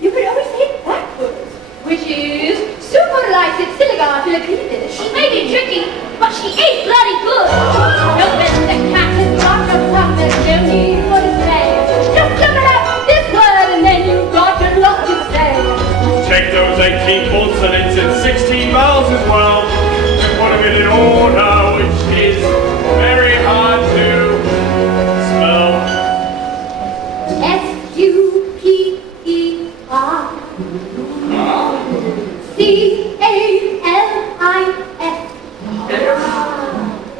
You could always say it backwards, which is superlysicsiligarphilipidis. She may be tricky, but she ain't bloody good. Don't bet the cat has got her promise, no need for to say. Just look it up, this word, and then you've got a lot to say. Take those 18 consonants and 16 vowels as well, and put them in an order which is very hard to spell. S-U-P-E-R C-A-L-I-S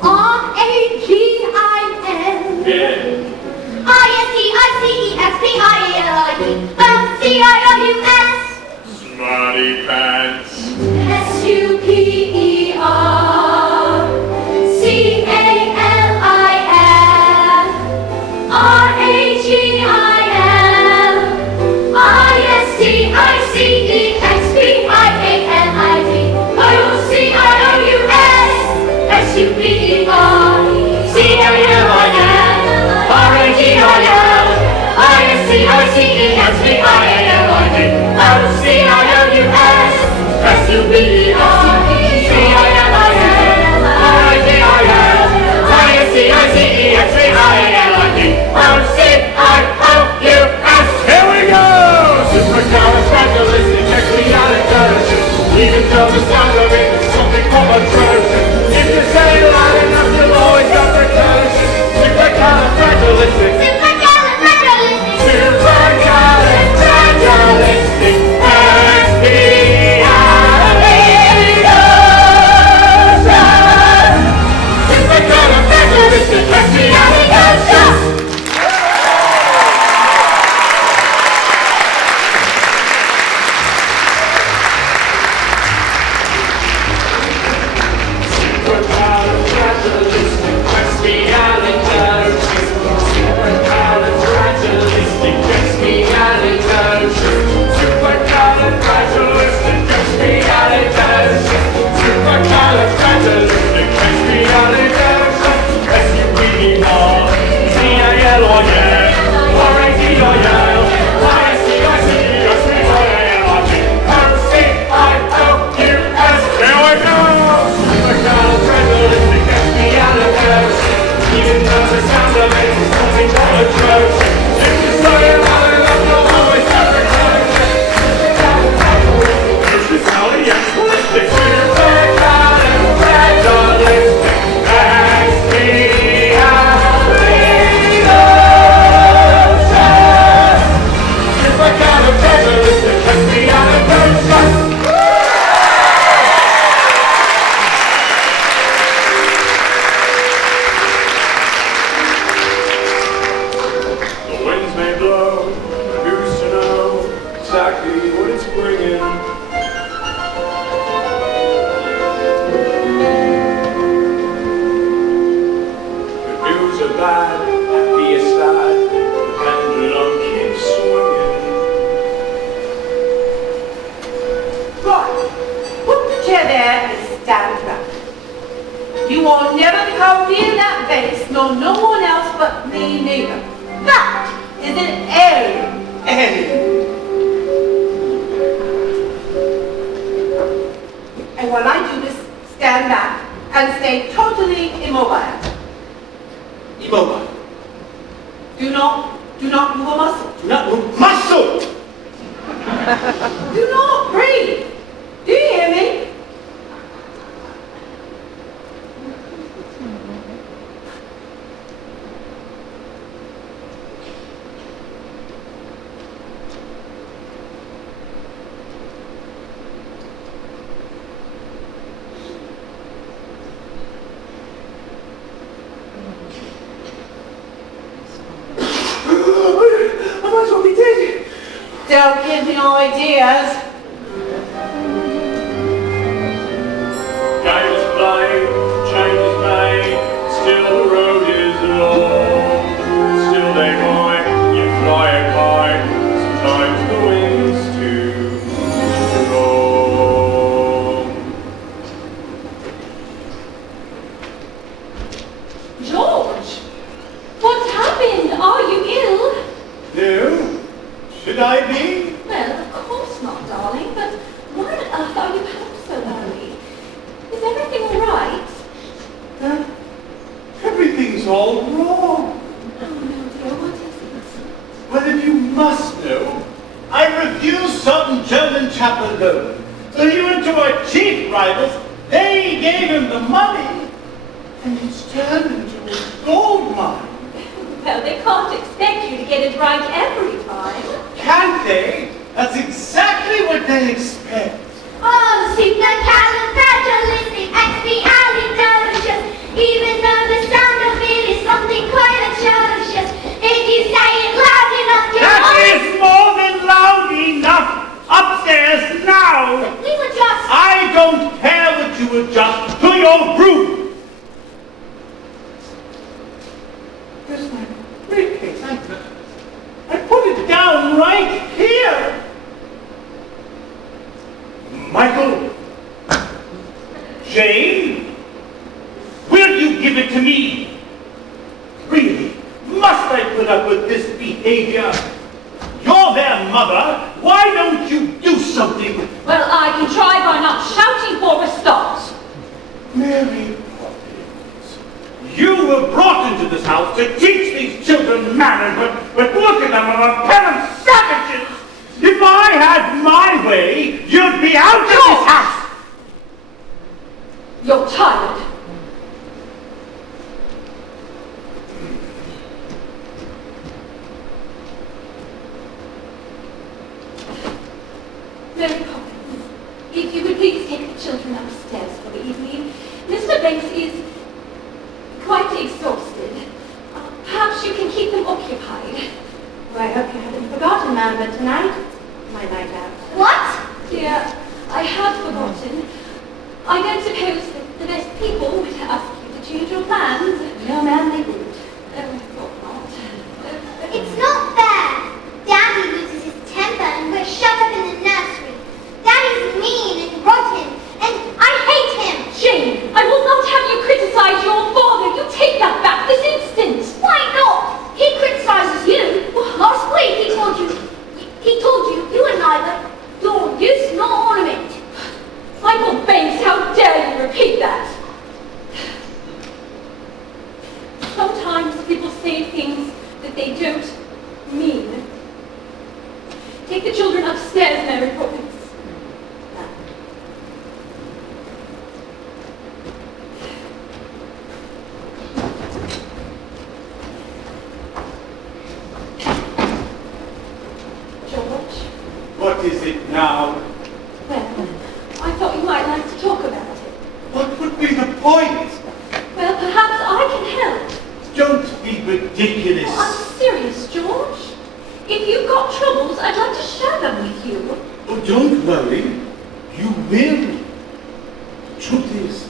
R-A-G-I-N Yeah. I-S-E-I-C-E-X-P-I-A-L-I-D O-C-I-O-U-S Smarty pants. S-U-P-E-R C-A-L-I-N R-A-G-I-N I-S-T-I-C-E-X-P-I-A-L-I-D O-C-I-O-U-S S-U-P-E-R C-A-L-I-N R-A-G-I-N I-S-T-I-C-E-X-P-I-A-L-I-D O-C-I-O-U-S S-U-P-E-R C-A-L-I-N R-A-G-I-N I-S-T-I-C-E-X-P-I-A-L-I-D O-C-I-O-U-S. Here we go! Supercalifragilisticexpialidocious. Even though the sound of it is something more atrocious. If you say it loud enough, you'll always got precocious. Supercalifragilistic. You will never come near that vase, nor no one else but me neither. That is an heirloom. And when I do this, stand back and stay totally immobile. Immobile. Do not move a muscle. Do not move muscle! Do not breathe. Do you hear me? Don't give me ideas. Guide is blind, change is made, still the road is long. Still they fly, you fly a kite, sometimes the wind's too strong. George, what's happened? Are you ill? No? Should I be? Well, of course not, darling, but why on earth are you home so early? Is everything all right? Everything's all wrong. Oh, no, dear, what is it? Well, if you must know, I refused some German chap a loan. So he went to our chief rivals, they gave him the money, and it's turned into a gold mine. Well, they can't expect you to get it right every time. Can't they? That's exactly what they expect. Oh, supercalifragilisticexpialidocious. Even though the sound of it is something quite atrocious. If you say it loud enough, That is more than loud enough! Upstairs now! We were just... I don't care what you adjust to your room! Where's my briefcase? I put it down right here! Michael! Jane? Will you give it to me? Really? Must I put up with this behavior? You're their mother. Why don't you do something? Well, I can try by not shouting for a start. Mary Poppins, you were brought into this house to teach these children manners, but look at them, a pair of savages! If I had my way, you'd be out of this house! You're tired. Mary Poppins, if you would please take the children upstairs for the evening. Mr. Banks is quite exhausted. Perhaps you can keep them occupied. Well, I hope you haven't forgotten, ma'am, but tonight, my night out. What? Dear, I had forgotten. I don't suppose that the best people would ask you to change your plans. No, ma'am, they wouldn't. Oh, I thought not. It's not fair. Daddy loses his temper and we're shut up in the nursery. Daddy's mean and rotten, and I hate him. Jane, I will not have you criticize your father. You take that back this instant. Why not? He criticizes you. Last week he told you you were neither your use nor ornament. Michael Banks, how dare you repeat that? Sometimes people say things that they don't mean. Take the children upstairs, Mary Poppins. George? What is it now? Well, I thought you might like to talk about it. What would be the point? Well, perhaps I can help. Don't be ridiculous. Oh, I'm serious, George. If you've got troubles, I'd like to share them with you. Oh, don't worry. You will. The truth is,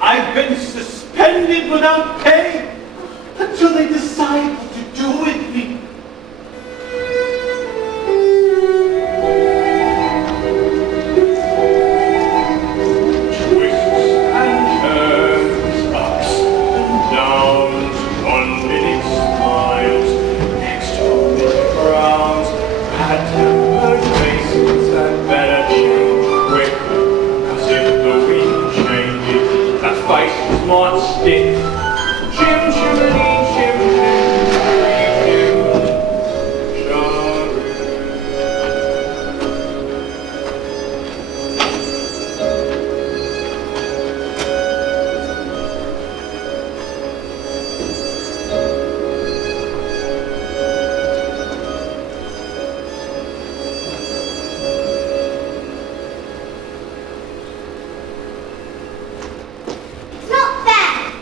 I've been suspended without pay until they decide what to do with me. Twists and turns, smart stick. Chim chimney, chim chim, It's not fair.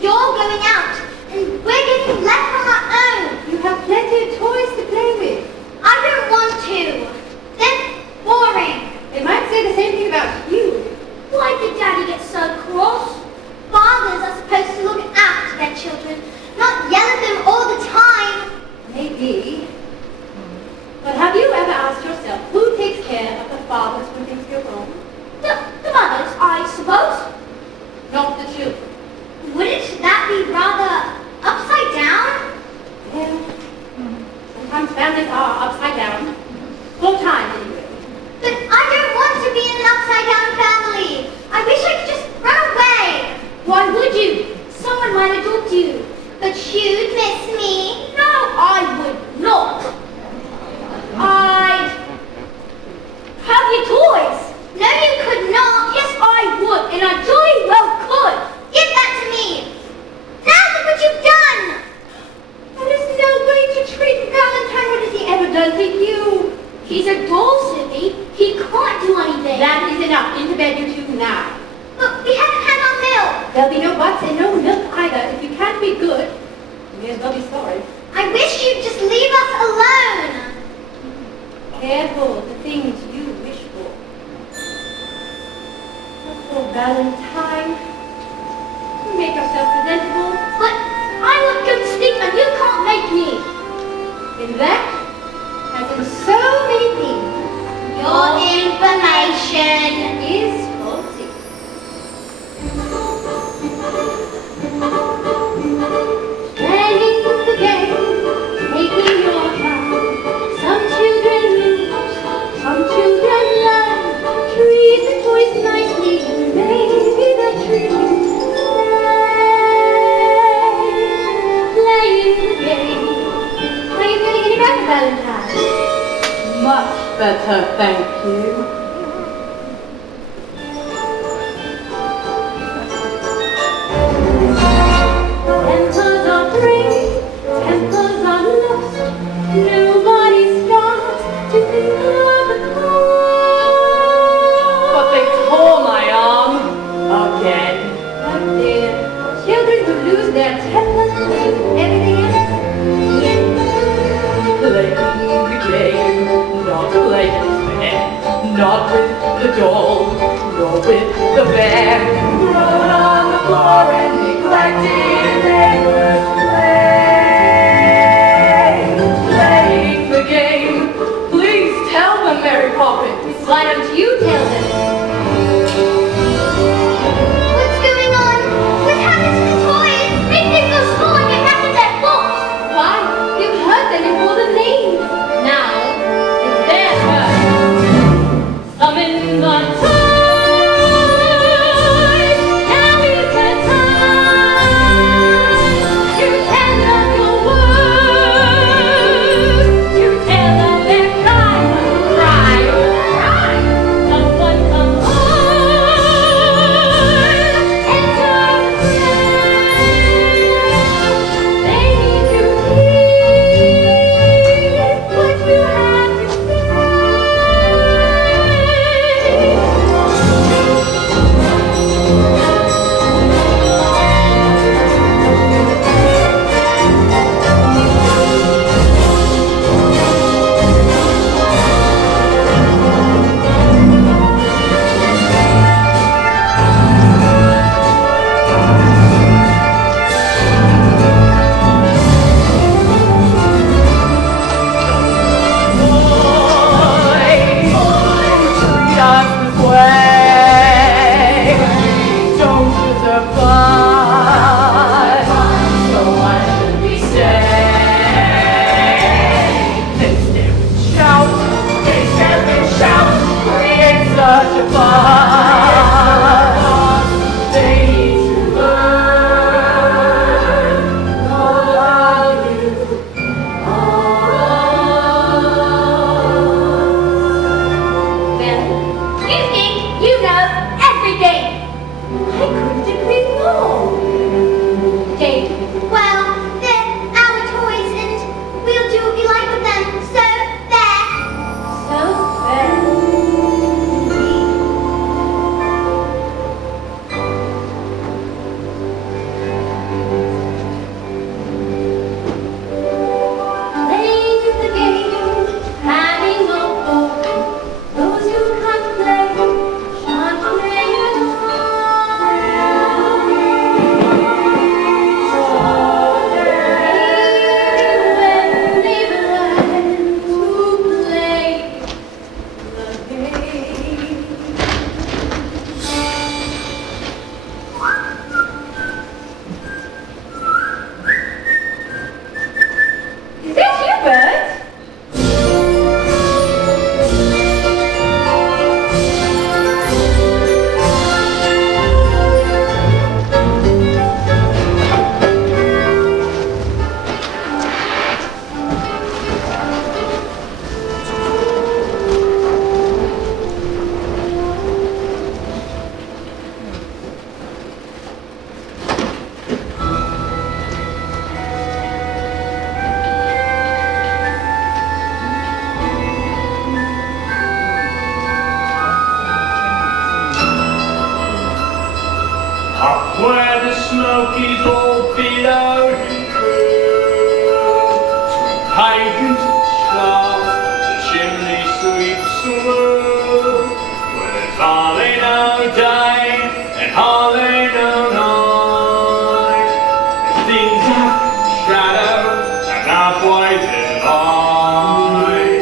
You're going out, and we're getting left on our own. You have plenty of toys to play with. I don't want to. They're boring. They might say the same thing about you. Why did Daddy get so cross? Fathers are supposed to look after their children, not yell at them all the time. Maybe. But have you ever asked yourself who takes care of the fathers when things go wrong? The mothers, I suppose. Not the children. Wouldn't that be rather upside down? Well, sometimes families are upside down. Full time, anyway. But I don't want to be in an upside down family. I wish I could just run away. Why would you? Someone might adopt you. But you'd miss me. No, I would not. I'd have your toys. No, you could not. Yes, I would, and I jolly well could. Give that to me. Now look what you've done. That is no way to treat Valentine. What has he ever done to you? He's a doll, Sydney. He can't do anything. That is enough. Into bed, you two, now. But we haven't had our milk. There'll be no buts and no milk either. If you can't be good, you may as well be sorry. I wish you'd just leave us alone. Careful the things you wish for. Oh, Valentine. You make yourself presentable. But I look good stick and you can't make me. In that, as in so many things, Your information. is faulty. Playing the game, taking your time. Some children lose, some children learn. Treat the toys nicely, maybe the treat you playing the game. How are you feeling any better, Valentine? Much better, thank you. Tempers are free, tempers are lost. Nobody stops to think of the cost. But they tore my arm again. Oh dear, children who lose their tempers lose everything else. Yes. Playing the game, not playing fair. Not with the doll, nor with the bear. Thrown on the floor and neglected, they would play. Playing the game. Please tell them, Mary Poppins. Why don't you tell them? What's going on? What happened to the toys? Make them go small and get back in their box. Why? You've heard them before the names. Now, it's their turn. Summon the toys. Now is the time. Up where the smoke is all billowed and cool, pavement and stars, the chimney sweeps through. Where there's hardly no day and hardly no night, there's things have shadow and halfway to light.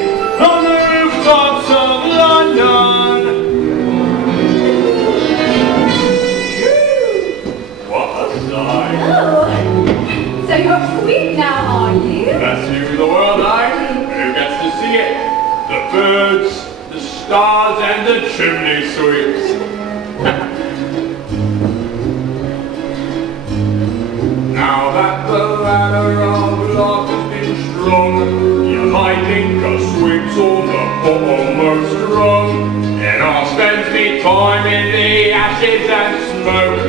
On the rooftops of London, what a sight! Oh, so you're sweet now, are you? That's you, the world, eh? Who gets to see it? The birds, the stars, and the chimney sweeps. Now that the ladder of life has been strung, you might think a sweep's on the bottommost rung. And I spends me time in the ashes and smoke.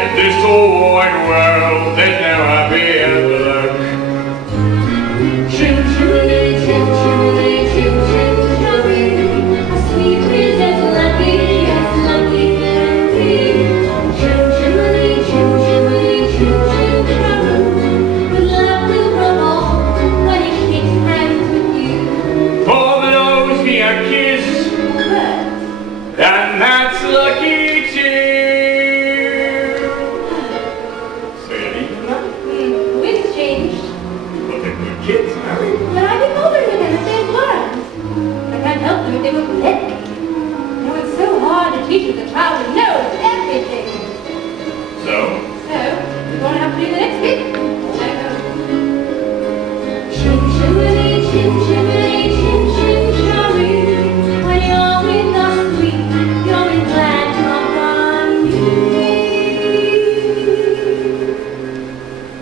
In this all wide world, there's no happier bloke. Chim chimney, chim chimney, chim chim chimney. A sweet breeze as lucky can be. Chim chimney, chim chimney, chim chim chimney. Good luck will rub off when he shakes hands with you. Father owes me a kiss, But and that's lucky too. Say anything, man? The wind's changed. Look at good kids, Mary. But I've been older than them if they'd learned. I can't help them if they wouldn't let me. You know, it's so hard to teach a child to know everything. So, So, you're going to have to do the next bit. Let go. chim chimney, chim chimney, chim chim chimney. When you're with us, sweet, you're in glad company.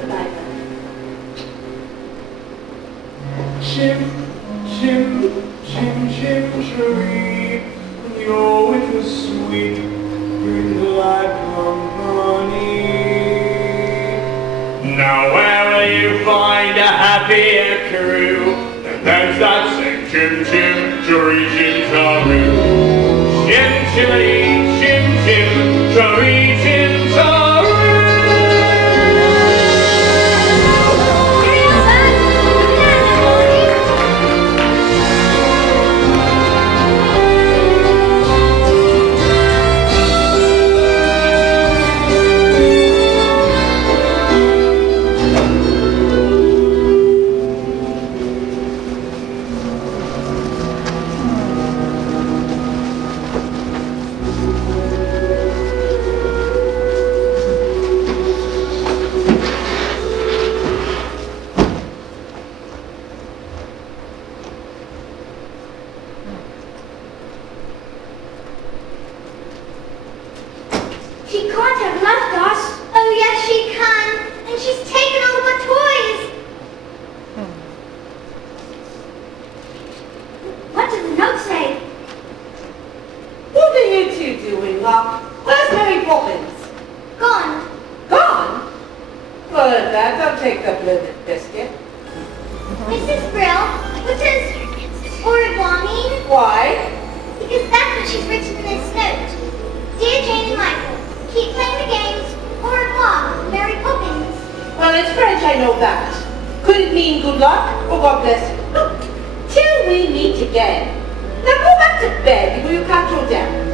Goodbye, then. chim, chim, chim, chim, cherry. When you're with the sweet, bring the light company. Now where will you find a happier crew than those that sing chim, chim, cherry, chim, cherry. Chim, chimney, chim, chim, cherry, chim, cherry. She can't have left us. Oh, yes, she can. And she's taken all of our toys. What does the note say? What are you two doing, Locke? Where's Mary Poppins? Gone. Gone? Well, that don't take the blooming biscuit. Mrs. Brill, what does au revoir mean? Why? Because that's what she's written in this note. Dear Jane and Michael, keep playing the games. Au revoir, Mary Poppins. Well, it's French, I know that. Could it mean good luck or God bless you? Look, till we meet again. Now go back to bed before you catch your death.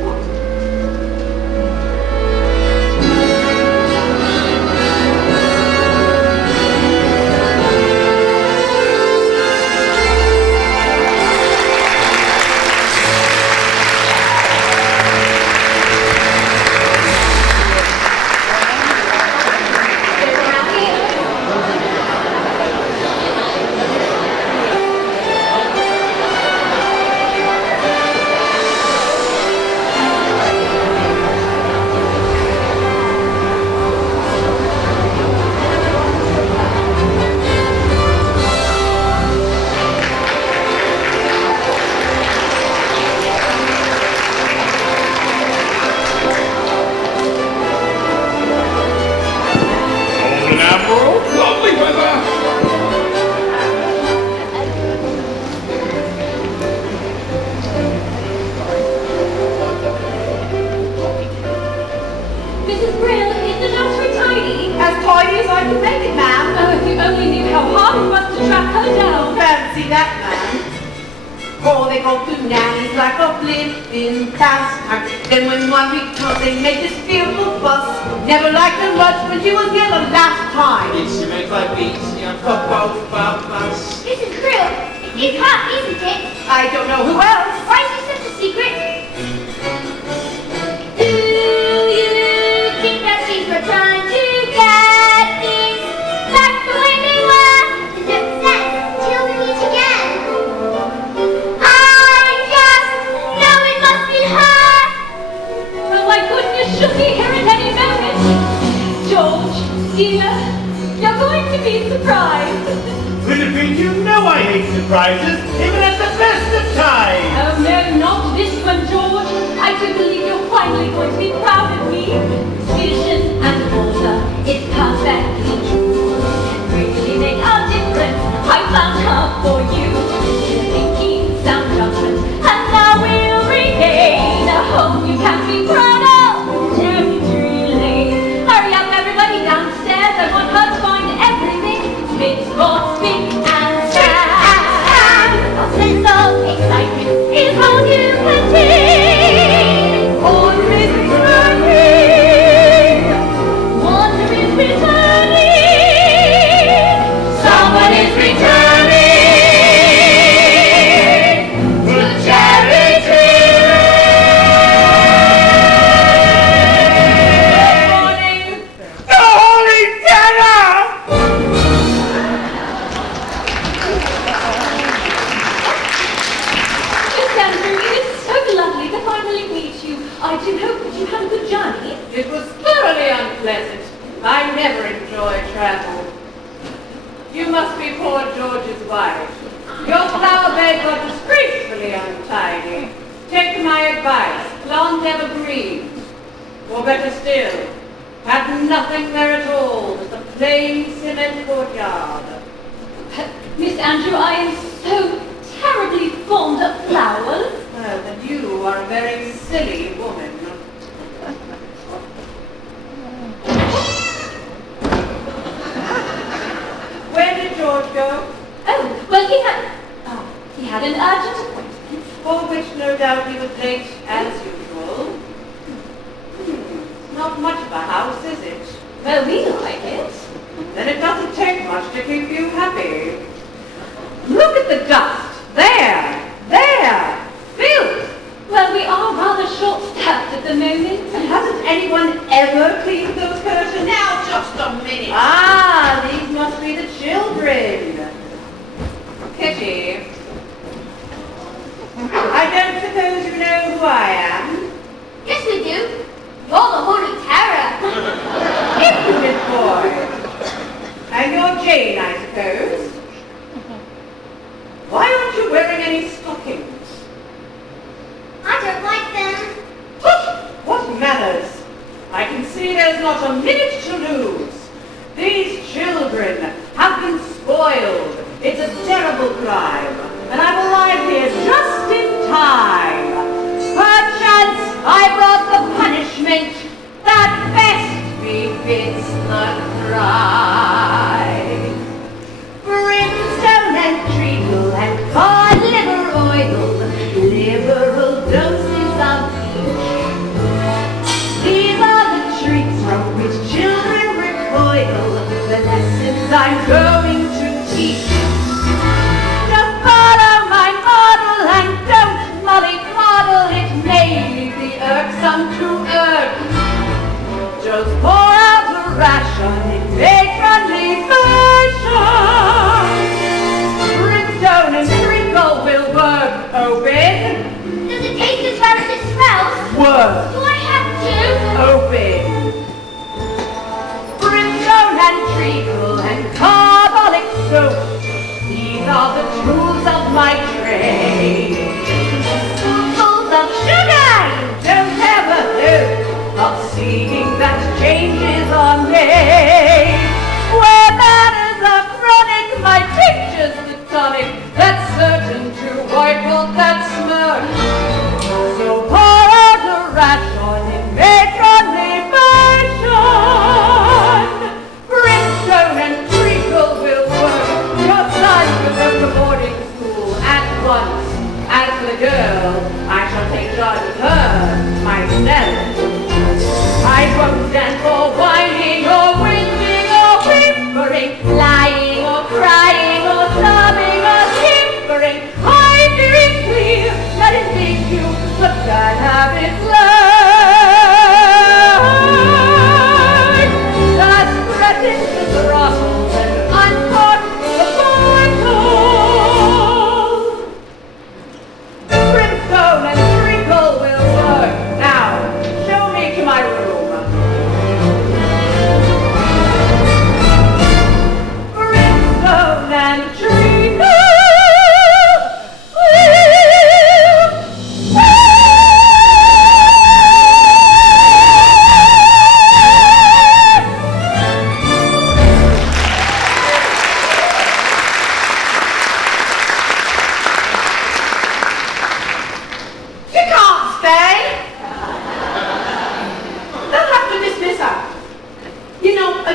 I can make it, ma'am. Oh, if you only knew how hard it was to track her down. Fancy that, ma'am. Oh, they go through nannies like a blip in past time. Then when 1 week comes, they make this fearful fuss. Never liked her much when she was here the last time. She makes life easier for both of us. This is real. It's hot, isn't it? I don't know who else. Why is it such a secret? Do you think that she's returned to get things back the way they were? It looks sense till we meet again. I just know it must be her. Oh my goodness, she'll be here at any moment. George, dear, you're going to be surprised. Philippine, you know I hate surprises, even at the best of times. Oh no, not this one, George. I do believe you're finally going to be proud of me. Vision and order, it's perfectly true. Can really make a difference. I found her for you. She's thinking sound judgment, and now we'll regain a home you can be proud of. Gentry Lane. Hurry up, everybody downstairs. I want her to find everything. Spit, spot, speak, and stand. Our sense of excitement Is all you can take. Order is returning. Wonder is returning. Someone is returning to charity. The Holy Terror! Miss Andrew, it is so lovely to finally meet you. I do hope that you had a good journey. It was thoroughly unpleasant. I never enjoy travel. You must be poor George's wife. Your flower beds are disgracefully untidy. Take my advice. Plant evergreens. Or better still, have nothing there at all. Just a plain cement courtyard. Miss Andrew, I am so terribly fond of flowers. Well, then you are a very silly woman. Where did George go? Oh, well, he had an urgent appointment. For which no doubt he was late as usual. Not much of a house, is it? Well, we like it. Then it doesn't take much to keep you happy. Look at the dust. There! Filth! Well, we are rather short-staffed at the moment. Hasn't anyone ever cleaned those curtains? Now, just a minute. Ah, these must be the children. Kitty. I don't suppose you know who I am? Yes, we do. You're the Holy Terror. Impudent boy. And you're Jane, I suppose? Why aren't you wearing any stockings? I don't like them. What manners? I can see there's not a minute to lose. These children have been spoiled. It's a terrible crime. And I'm alive here just in time. Perchance I brought the punishment that best befits the crime. Brimstone and treacle and cod liver oil, liberal doses of each. These are the treats from which children recoil, the lessons I'm going to teach. Just follow my model and don't molly-coddle, it may be irksome to urge. Just pour out a ration in matronly fashion. Brimstone and treacle will work, open. Does it taste as bad as it smells? Work. Do I have to? Open. Brimstone and treacle and carbolic soap. These are the tools of my trade. Spoonfuls of sugar. You don't ever hope of seeing that changes are made. Where manners are chronic, my picture's the tonic that's certain to wipe out that smirk. So pour out a ration in matronly fashion. Brimstone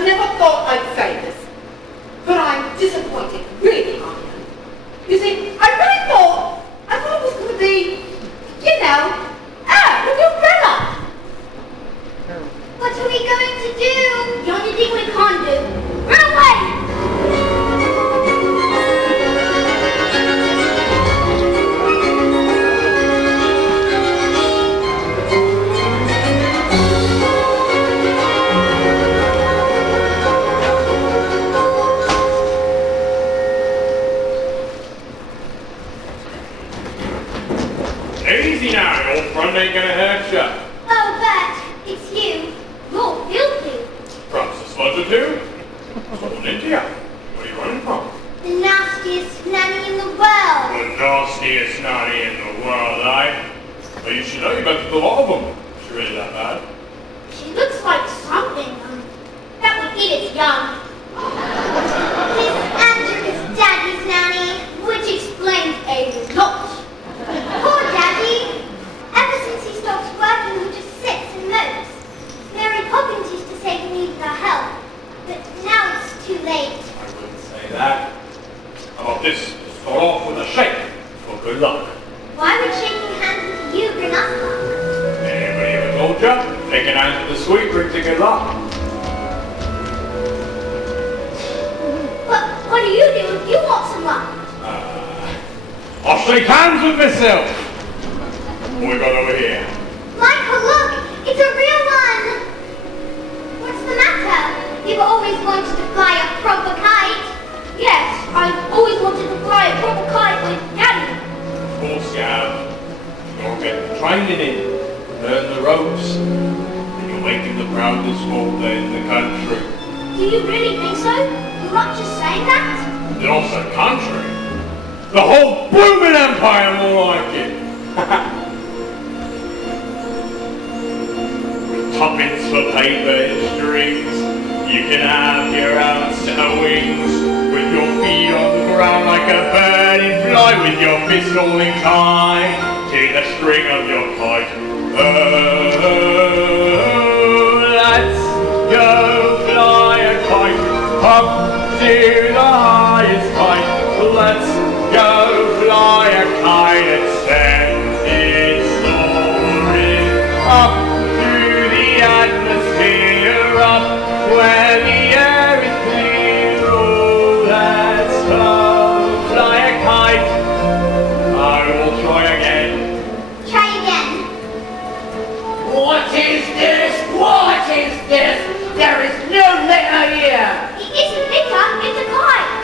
never thought I'd say this, but I'm disappointed, really I am. You see, I thought it was going to be, you know, with the umbrella. What are we going to do? The only thing we can't do. Run away! Easy now, your front ain't gonna hurt ya. Oh, Bert, it's you. You're filthy. Perhaps a smudge or two? Someone into ya. Where are you running from? The nastiest nanny in the world. The nastiest nanny in the world, eh? Well, you should know you better than a lot of them. Is she really that bad? She looks like something that would eat its young. Miss Andrew is Daddy's nanny, which explains a lot. Poor Daddy. Ever since he stopped working, he just sits and mopes. Mary Poppins used to say he needed our help, but now it's too late. I wouldn't say that. How about this? Start off with a shake for good luck. Why would shaking hands with you bring us luck? Anybody ever told ya? Shaking hands with the sweet brings you good luck. What do you do if you want some luck? I'll shake hands with myself. What we got over here? Michael, look! It's a real one! What's the matter? You've always wanted to fly a proper kite. Yes, I've always wanted to fly a proper kite with Daddy. Of course you have. You'll get the training in, learn the ropes, and you'll make him the proudest sport in the country. Do you really think so? You're not just saying that? And also country. The whole blooming empire will like it. With tuppence for paper and strings, you can have your own set of wings. With your feet on the ground like a bird and fly with your fist all inclined to the string of your kite. Oh, let's go fly a kite up to the highest height. Let's go fly a kite and send it soaring up through the atmosphere, up where the air is clear. Oh, let's go fly a kite. I will try again. Try again. What is this? What is this? There is no letter here. It isn't litter, it's a kite.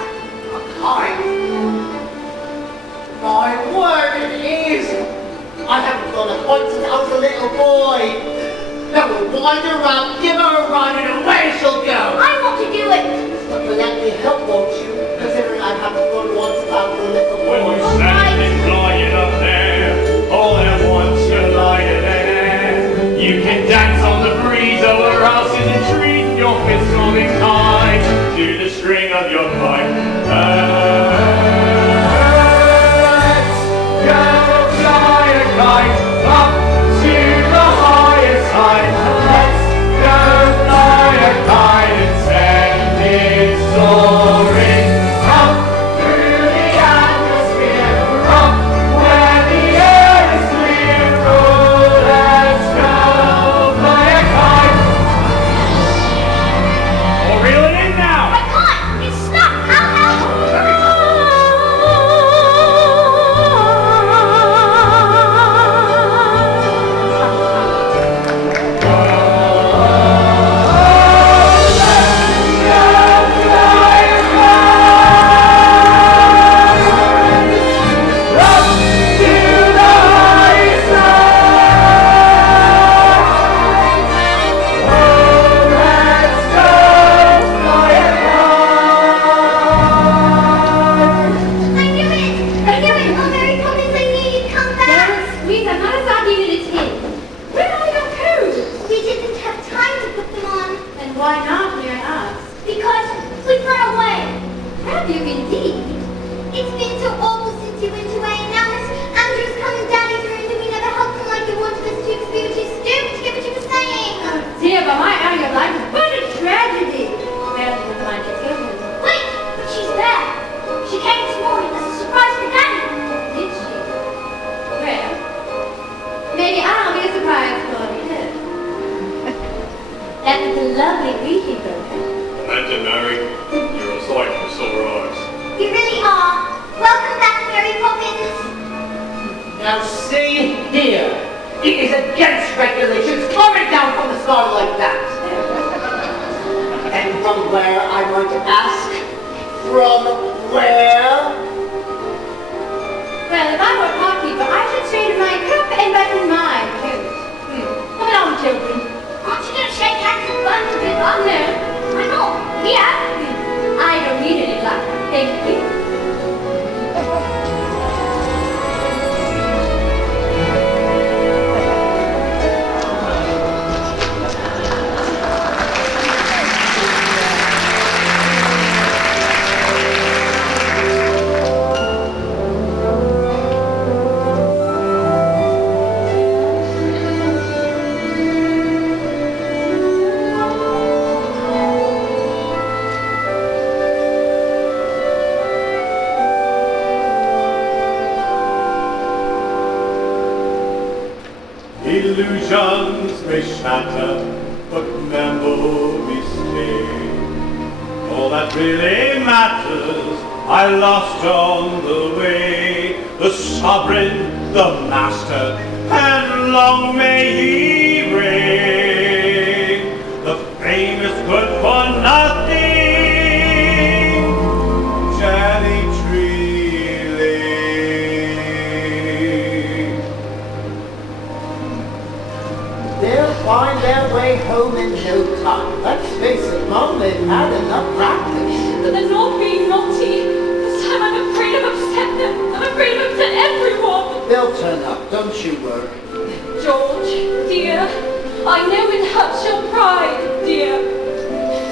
then, Mary. You're a sight for sore eyes. You really are. Welcome back, Mary Poppins. Now see here. It is against regulations coming down from the sky like that. And from where, I might ask? From where? Well, if I were parkeeper, I should straighten my cup and button my coat. Come along, children. Aren't you going to shake hands and burn the river? No, Why not? Here. I don't need any luck. Thank you. Illusions may shatter, but memories stay. All that really matters, I lost on the way. The sovereign, the master, and long may he reign. The famous good for nothing, Jelly Tree Lane. They'll find their way home in no time. Let's face it, Mum, they've had enough practice. But they're not being naughty. This time I'm afraid I've upset them. I'm afraid I've upset everyone. They'll turn up, don't you worry. George, dear, I know it hurts your pride, dear.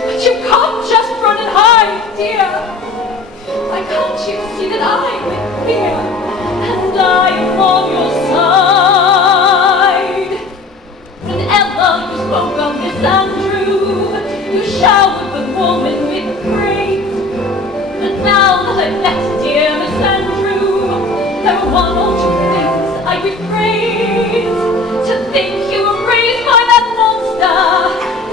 But you can't just run and hide, dear. Why can't you see that I'm here? And I'm on your side. Whenever you spoke of Miss Andrew, you showered the woman with praise. But now that I've met dear Miss Andrew, there are one or two things I rephrase. To think you were raised by that monster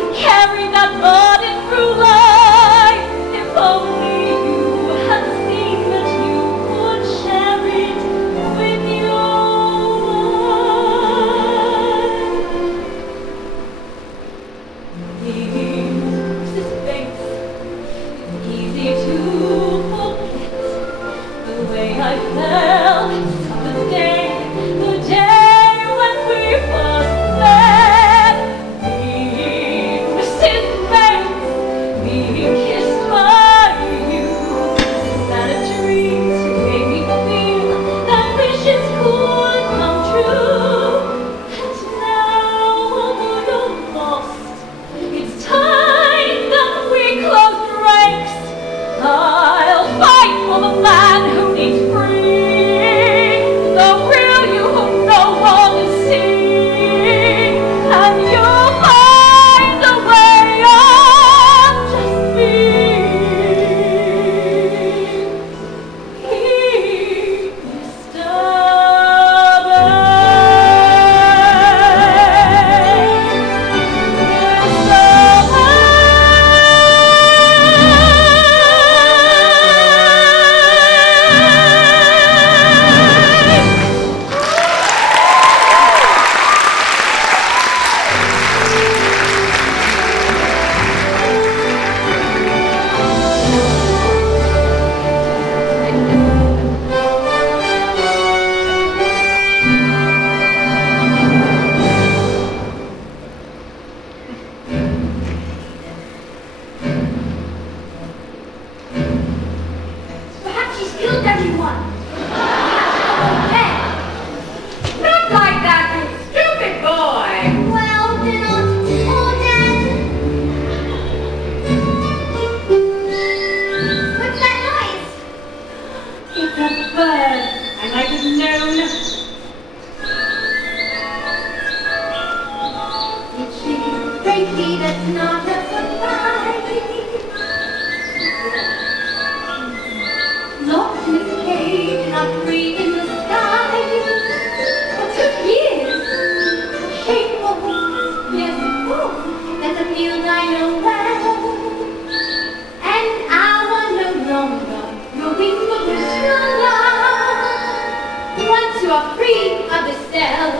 and carried that burden through life. If only you had seen that you could share it with your wife. This face, it's easy to forget the way I felt. you are free of the cell.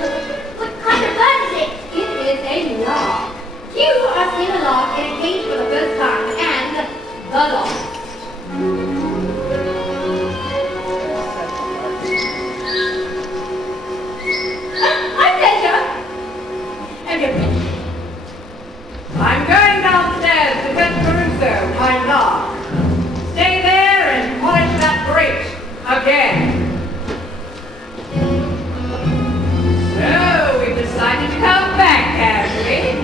What kind of bird is it? It is a lark. You are seeing a lark in a cage for the first time, and the lark. My pleasure. And your pleasure. I'm going downstairs to fetch Caruso, my lark. Stay there and polish that grate again. So, we've decided to come back, have we?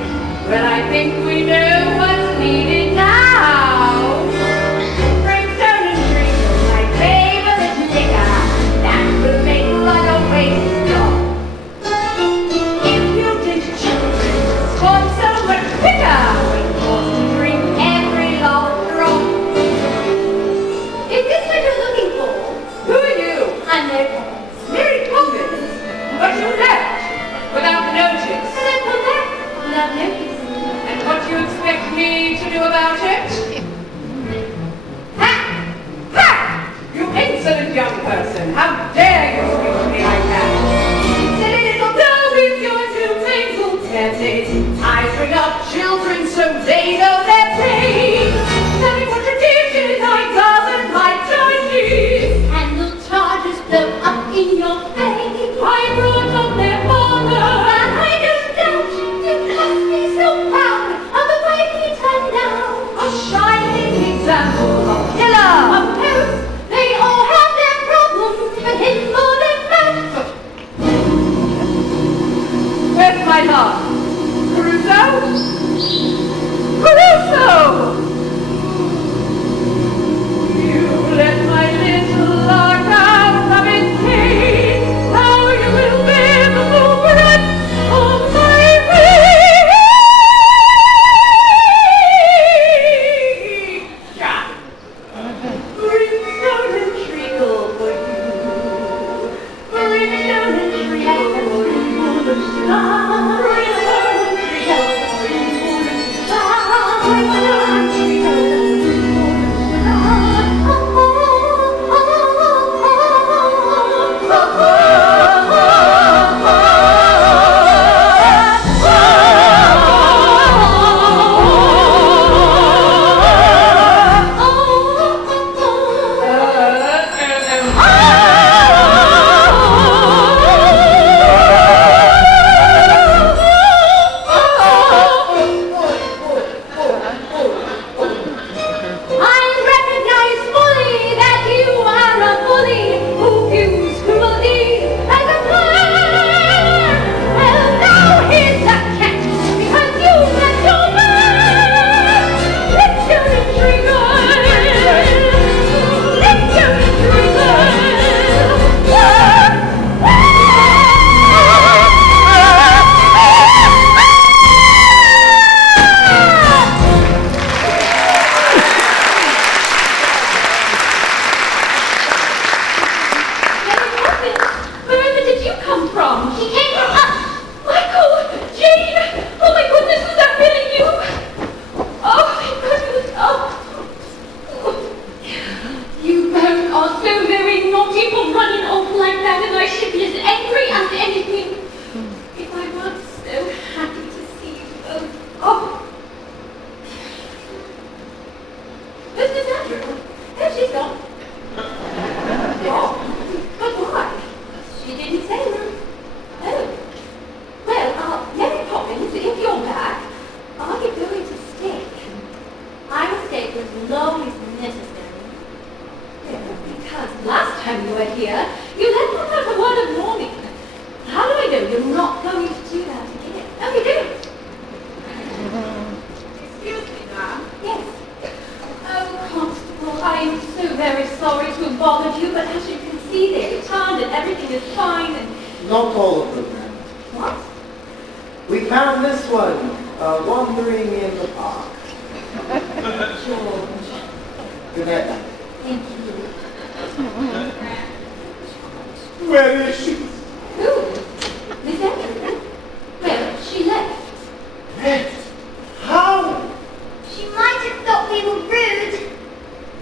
Well, I think we know what's needed now. Brimstone and treacle, my favorite liquor. That will make blood a waste stop. Impudent children spawn so much quicker when forced to drink every last drop. Is this what you're looking for? Who are you? I'm Mary Poppins. Mary Poppins? But you left without notice. And I come back without notice. And what do you expect me to do about it? Ha! Ha! You insolent young person! How dare you speak to me like that? Silly little girl with your two wrinkled tenses. I bring up children so they know their place. Tell me what you did I doesn't like choices. And the charges blow up in your face. I brought up their father. And I don't doubt you must be so proud of the way he turned out. A shining example of killer. Of course, they all have their problems, but him more than most. Where's my love? Caruso? Caruso! You let my little lark out of its cage. How you will bear the full brunt of my rage. Brimstone and treacle for you. Brimstone and treacle for you. Brimstone and treacle for you.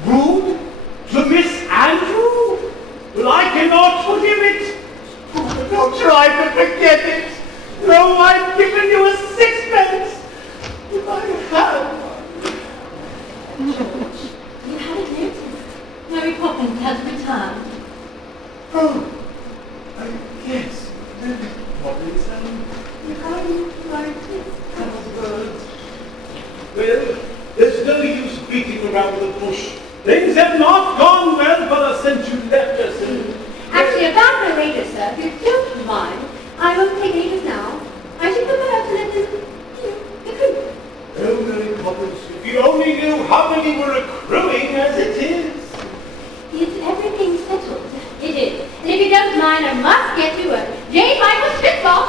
Rude? To Miss Andrew? Well, I cannot forgive it. Poppins has returned. Oh, yes, Mary Poppins, I like those birds. Well, there's no use beating around the bush. Things have not gone well for us since you left us. Actually, about my wages, sir, if you don't mind, I won't take ages now. I should prefer to let them, recruit. Oh, Mary Poppins, if you only knew how many were accruing as it is. Is everything settled? It is. And if you don't mind, I must get to work. Jane Michael Spitball.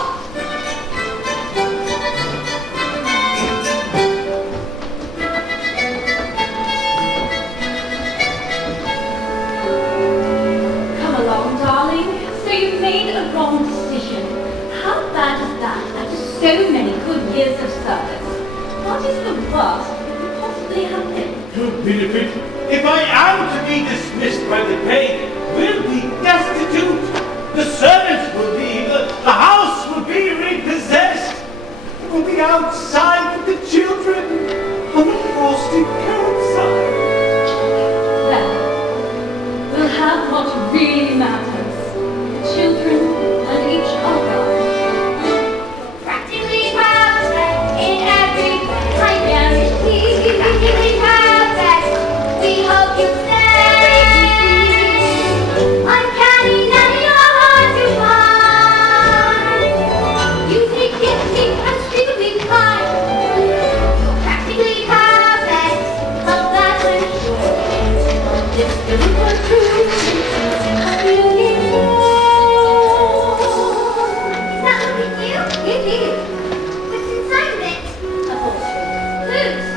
Come along, darling. So you've made a wrong decision. How bad is that after so many good years of service? What is the worst that could possibly happen? Oh, Winifred, if I am to be dismissed by the day, we'll be destitute. The servants will leave. The house will be repossessed. We'll be outside with the children on the frosty curbside. Then, we'll have what really matters. The children and each other. Practically perfect in every way. I guarantee. Practically perfect. We hope you stay. Uncanny, now your heart to find. You think gifting unspeakably kind. You're practically perfect. Of that we're sure. This will come true. Is that looking new? It is. What's inside of it? A portrait. Whose?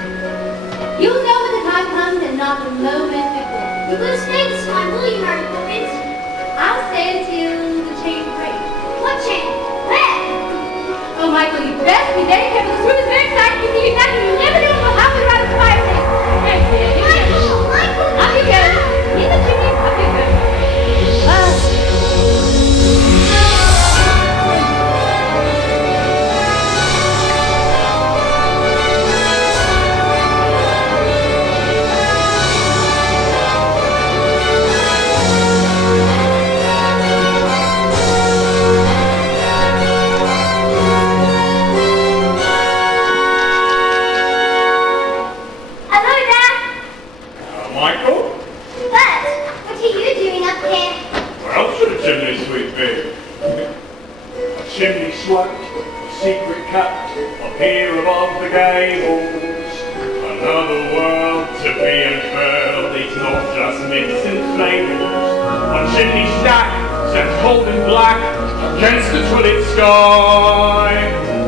You'll know when the time comes and not a moment before. You will stay this time, will you, Mary Poppins? I'll stay until the chain breaks. What chain? Where? Oh, Michael, you best be very careful. This room is very exciting. You see exactly. You'll never know what will happen around the fireplace. There, dear. You go. Michael! Up you go. In the chimney. Up you go. Hello there! Michael? Bert, what are you doing up here? Where else should a chimney sweep be? A chimney sweep, a secret kept up here above the gables. Another world to be unfurled, it's not just myths and fables. A chimney stack, set cold and black, against the tulip sky.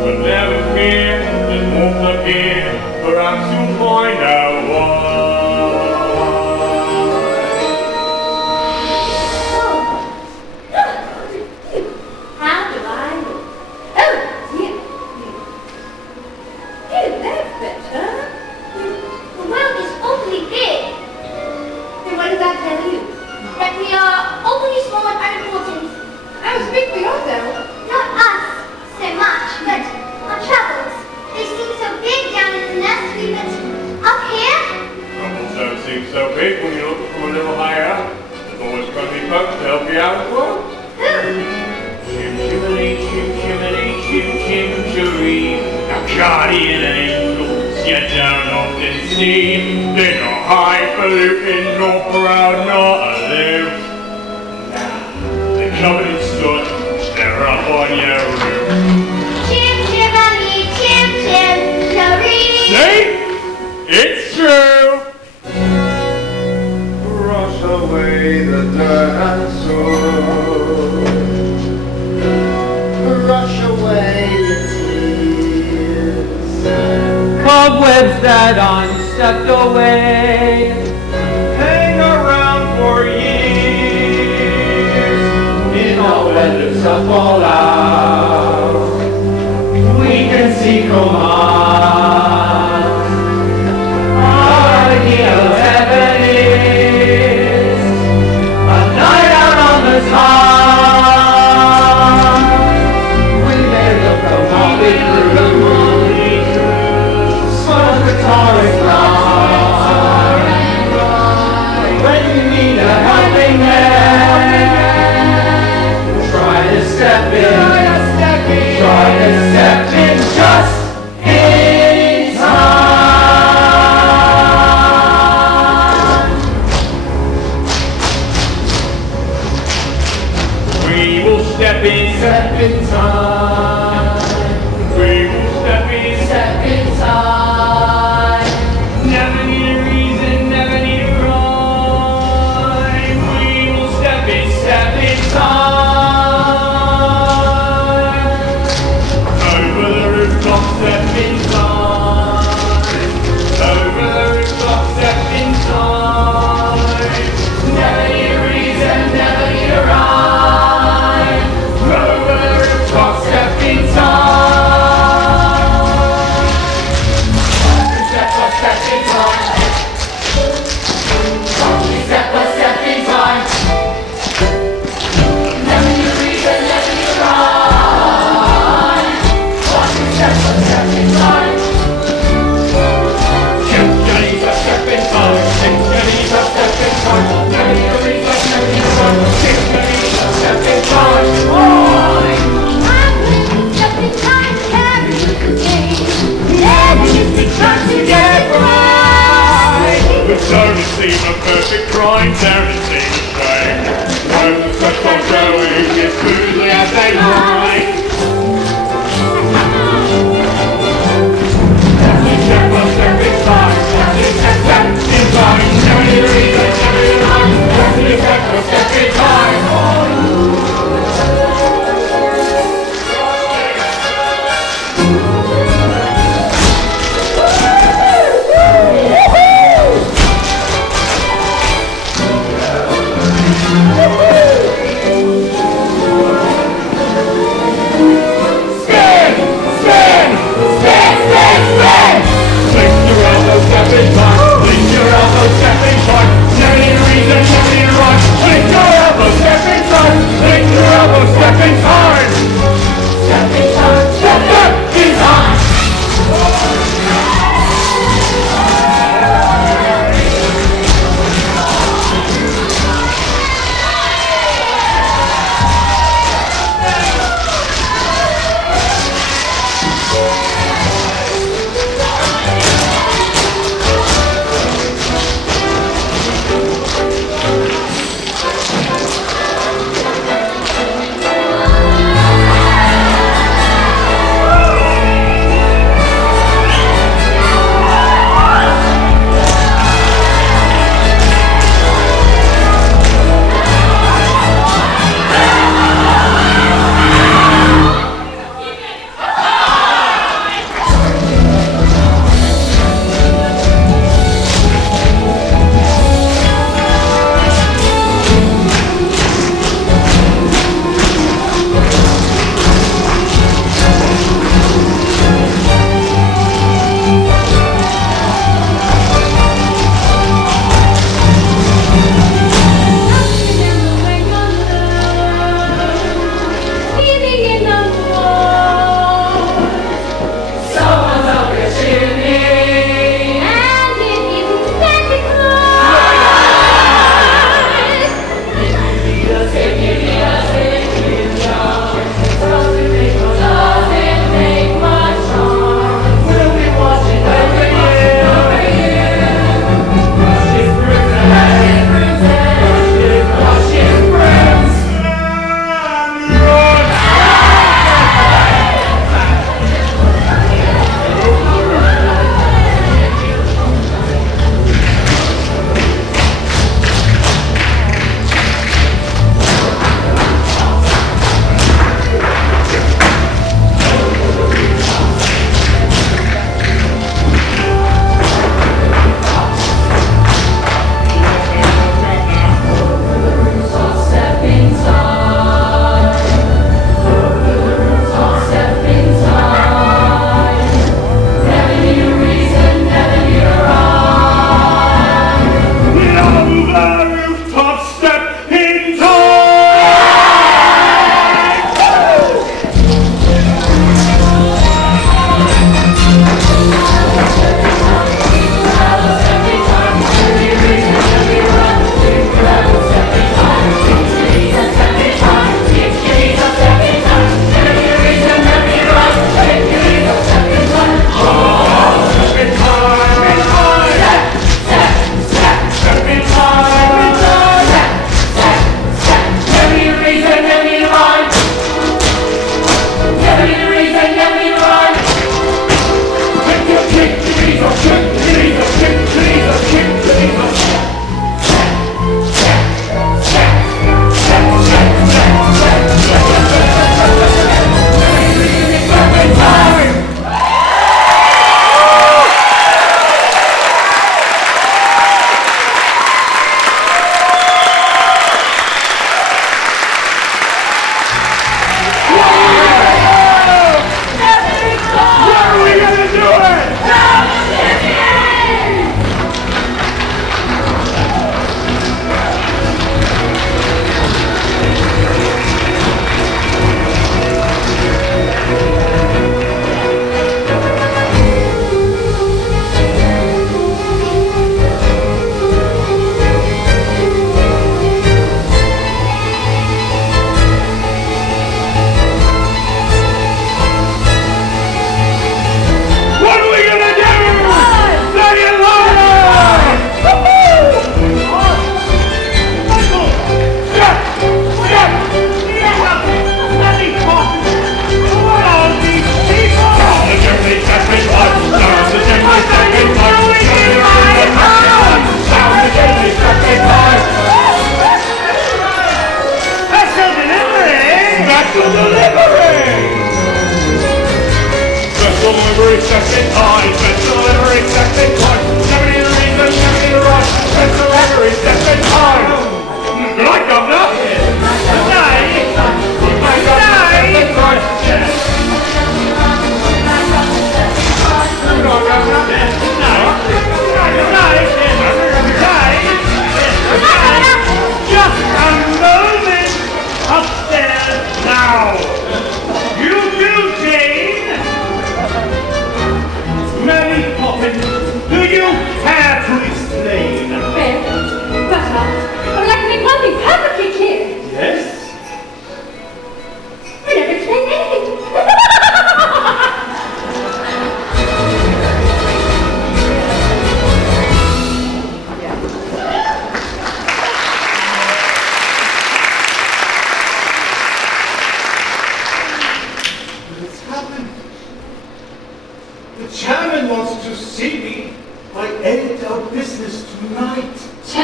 But never fear, there's warmth up here, perhaps you'll find out why. How do I look? Oh, dear. Hey, that's better. The world is awfully big. Then what does that tell you? That we are awfully small and unimportant. I was speak for yourself. Not us so much, but our troubles. They seem so big down in the nursery, but up here? Troubles don't seem so big when you look from a little higher. There's always friendly folks to help you out as well. Who? Chim chimney, chim chimney, chim chim chiree. Now guardian angels you don't often see. They're not highfalutin, nor proud, nor aloof. Now, they're covered in soot, they're up on your roof. Chim chimney, chim chim chiree. See? It's true! Brush away the dirt and soot. Brush away the tears. Cobwebs that aren't swept away. Hang around for years. In all weathers of fall out. We can see commands. Our idea of heaven is a night out on the town. We may look a motley crew, smoke guitar and rock. When you need a hand inside. We will step inside. Never need a reason, never need a rhyme. We will step inside. Over the rooftop, step inside. Over the rooftop, step inside. Never need a reason, never need a rhyme. Over the rooftop, step inside. Don't it seem a perfect crime? Don't it seem a shame? When the steps are growing as smoothly as they might. Step by step inside, step inside. Never need a reason, never need a rhyme. Step by step inside.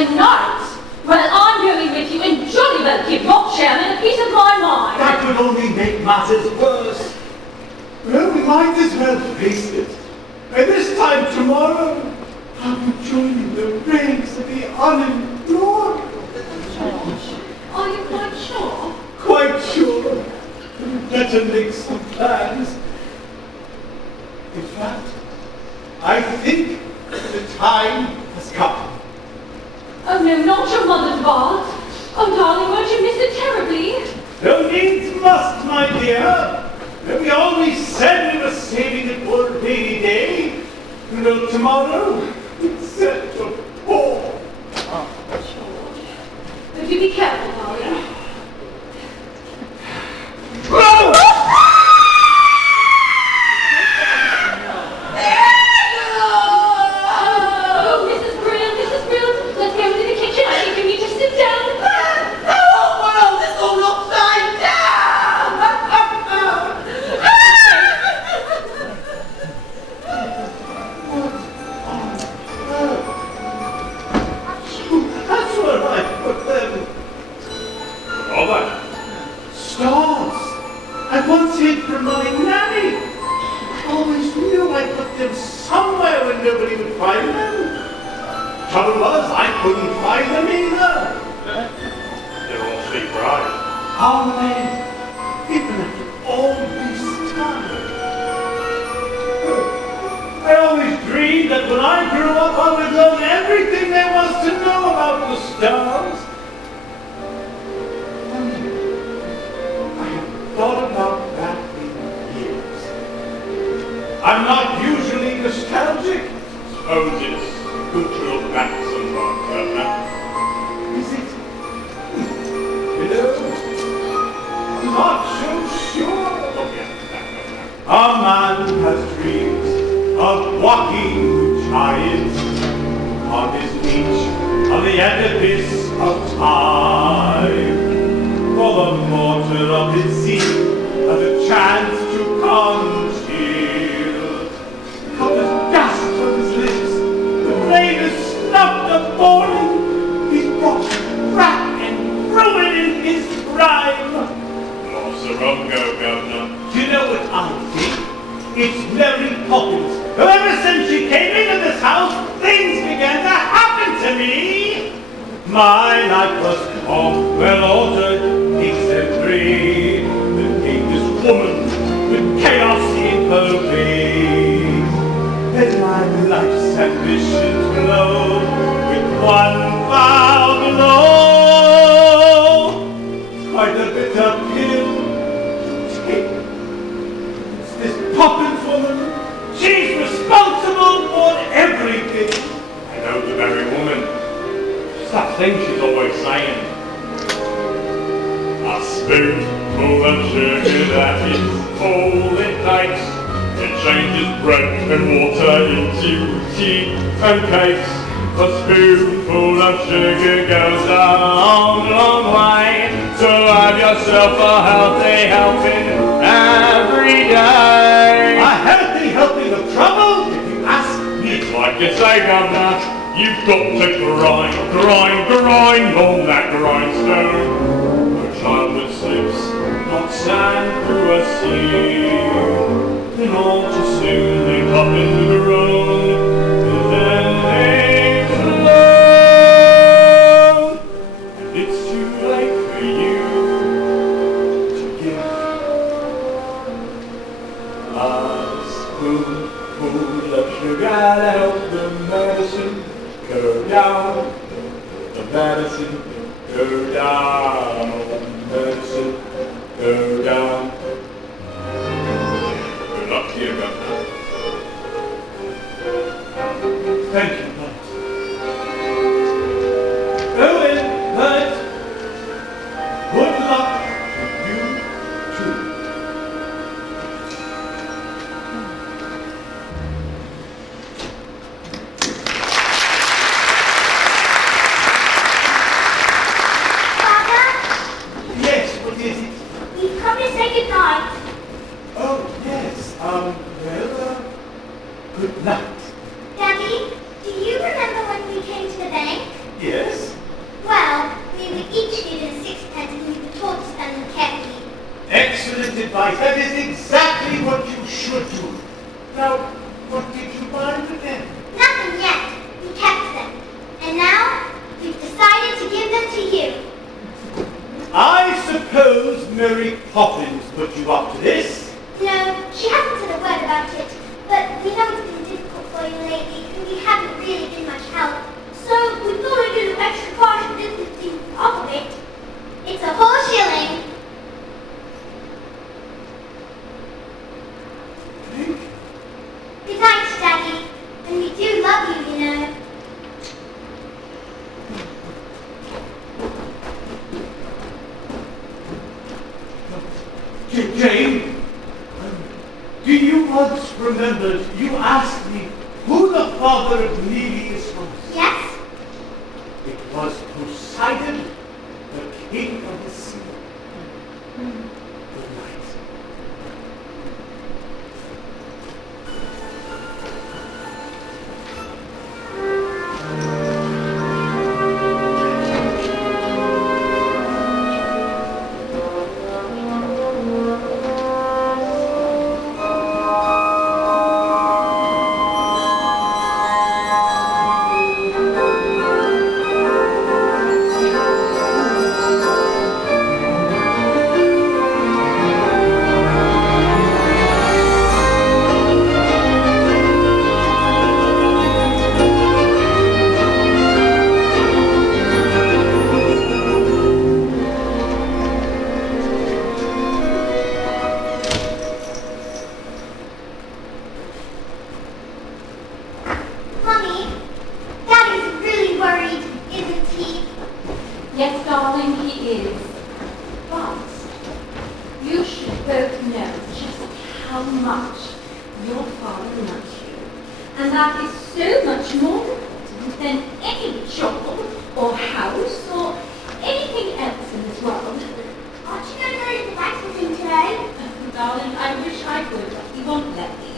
reunites. Well, I'm going with you and jolly well give your chairman a piece of my mind. That would only make matters worse. Well, we might as well face it. By this time tomorrow, I'll be joining the ranks of the unemployed. Are you quite sure? Quite sure. Better make some plans. In fact, I think the time has come. Oh no, not your mother's bath. Oh darling, won't you miss it terribly? No needs must, my dear. We always said we were saving it for a rainy day. You know, tomorrow, it's set to pour. But you be careful, darling. Whoa! Oh, Mrs. Brill, let's go into the kitchen. I think you need to sit down. The whole world is all upside down! That's where I put them. All that. Stars. I once hid from my nanny. I always knew I put them somewhere where nobody would find them. Trouble was, I couldn't find them either. They're all sleep right. How they, even after all this time. I always dreamed that when I grew up, I would learn everything there was to know about the stars. I have thought about that in years. I'm not usually nostalgic. Suppose it's good to look back sometimes, don't it? Is it? You know, I'm not so sure. A man has dreams of walking giants on his beach, on the edifice of time. For the mortar of his sea has a chance to congeal. Colours dust from his lips, the flame is snuffed of falling. He's brought wrack and ruin in his prime. Lots of rum go, Governor. Do you know what I think? It's Mary Poppins. Ever since she came into this house, things began to happen to me. My life was well ordered, exemplary. Then came this woman with chaos in her veins. Then my life's ambitions glowed with one foul blow. It's quite a bitter pill to take. This Poppins woman, she's responsible for everything. I know the very woman. It's that thing she's always saying. A spoonful of sugar, that is all it takes. It changes bread and water into tea and cakes. A spoonful of sugar goes a long, long way. So have yourself a healthy helping every day. A healthy helping of trouble, if you ask me. It's like you say, Governor, you've got to grind on that grindstone. No child that slips, not sand through a sieve. And all too soon they pop into the road, and then they explode. And it's too late for you to give a spoonful of sugar to help the medicine go down. The medicine go down. Medicine go down. Good luck to you, Governor. Thank you, Bert. Owen, Bert, good luck to you too. Father, Yes, what is it? we've come to say suppose Mary Poppins put you up to this? No, she hasn't said a word about it, but we know it's been difficult for you lately, and we haven't really been much help. So we thought we'd do an extra part business to off of it. It's a whole shilling. Besides, Daddy, and we do love you, you know. Jane, do you once remember you asked me who the father of Neely was? Yes? It was Poseidon, the king of the sea. Good night. Mummy, Daddy's really worried, isn't he? Yes, darling, he is. But you should both know just how much your father loves you. And that is so much more important than any job or house or anything else in this world. Aren't you going to go to the bicycling today? Darling, I wish I could, but he won't let me.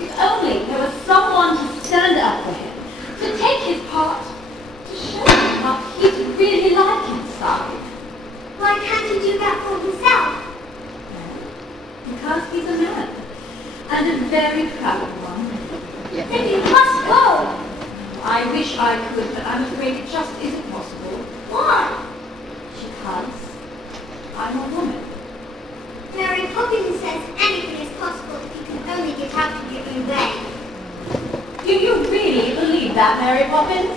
If only there was someone to stand up for him, to take his part, to show him what he's really like inside. Why can't he do that for himself? Because he's a man, and a very proud one. Then you must go. I wish I could, but I'm afraid it just isn't possible. Why? Because I'm a woman. Mary Poppins says anything is possible if you can only get out of your own way. Do you really believe that, Mary Poppins?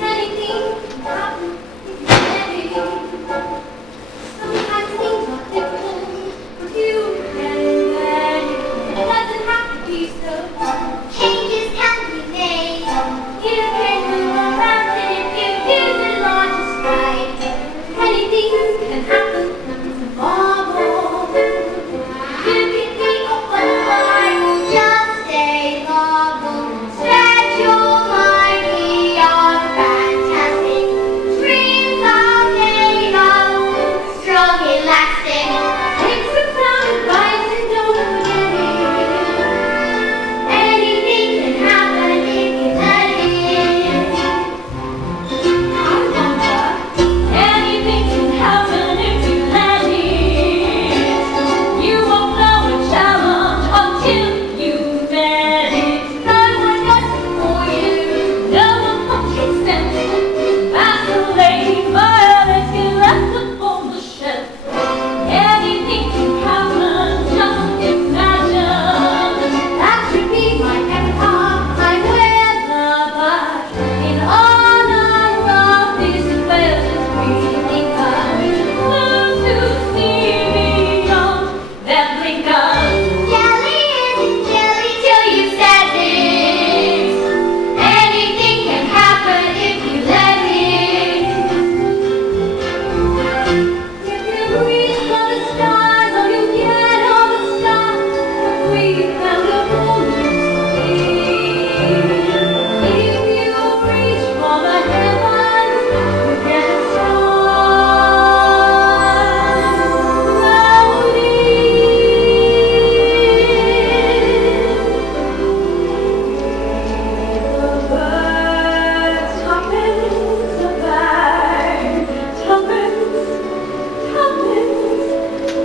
Anything can happen if you're ready. Sometimes things are difficult, but you can let it. It doesn't have to be so. Changes can be made. You can move around it if you use a larger stride. Anything can happen. It's a marvel. You can be a butterfly, just a marvel. Stretch your mind beyond fantastic. Dreams are made of strong elastic. Take some sound advice and don't forget it. Anything can happen if you let it. I wonder, anything can happen if you let it. You won't know a challenge until you met it. No one does it for you. No one puts your sense. Vacillate, violets get left upon the shelf. Anything can happen, just imagine. That should be my epitaph. I wear the badge in honor of this fearless breathing kind. Those who see beyond their blinkers. Jelly isn't jelly till you said it. Anything can happen if you let it. If you reach for the stars, or you get all the stars, breathe and the moon If you reach for the heavens, you get a star. The birds tuppence a bag, tuppence,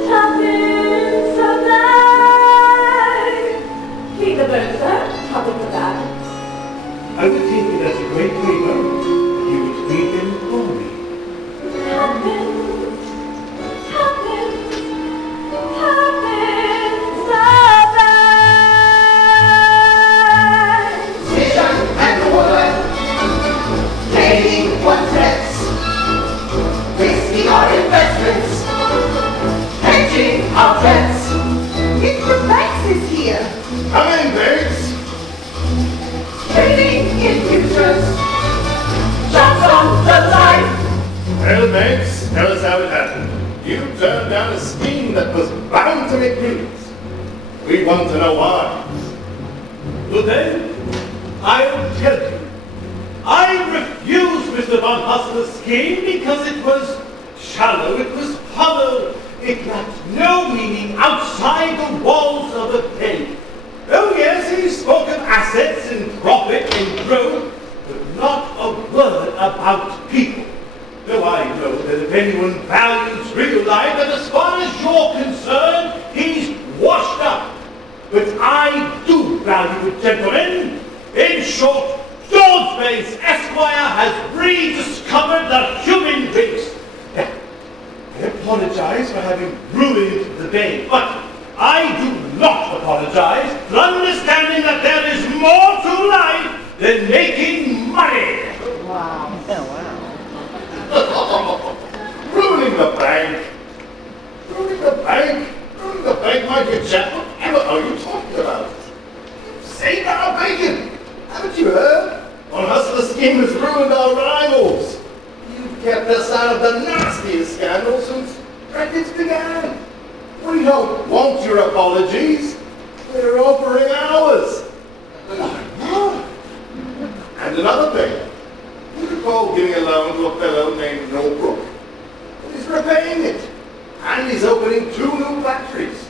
tuppence a bag. Please, the birds, sir, tuppence a bag. I would take it as a great favor if you would Well, mates, tell us how it happened. You turned down a scheme that was bound to make millions. We want to know why. Well then, I'll tell you. I refused Mr. Von Hustler's scheme because it was shallow, it was hollow, it lacked no meaning outside the walls of the penny. Oh yes, he spoke of assets and profit and growth, but not a word about people. Though I know that if anyone values real life, that as far as you're concerned, he's washed up. But I do value it, gentlemen. In short, George Esquire has rediscovered the human race. I apologize for having ruined the day, but I do not apologize for understanding that there is more to life than making money. Wow. Ruining the bank. Ruining the bank. Ruining the bank, my dear chap. What are you talking about? Save our bacon. Haven't you heard? Von Hustler's scheme has ruined our rivals. You've kept us out of the nastiest scandals since records began. We don't want your apologies. We're offering ours. And another thing. You recall giving a loan to a fellow named Norbrook? Well, he's repaying it. And he's opening 2 new factories.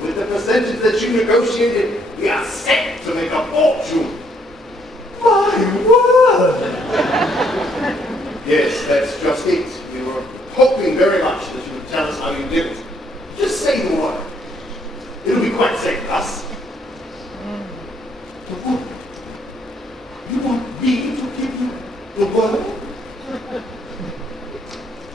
With the percentage that you negotiated, we are set to make a fortune. My word! Yes, that's just it. We were hoping very much that you would tell us how you did it. Just say the word. It'll be quite safe for us. The word? You want me to give you the word?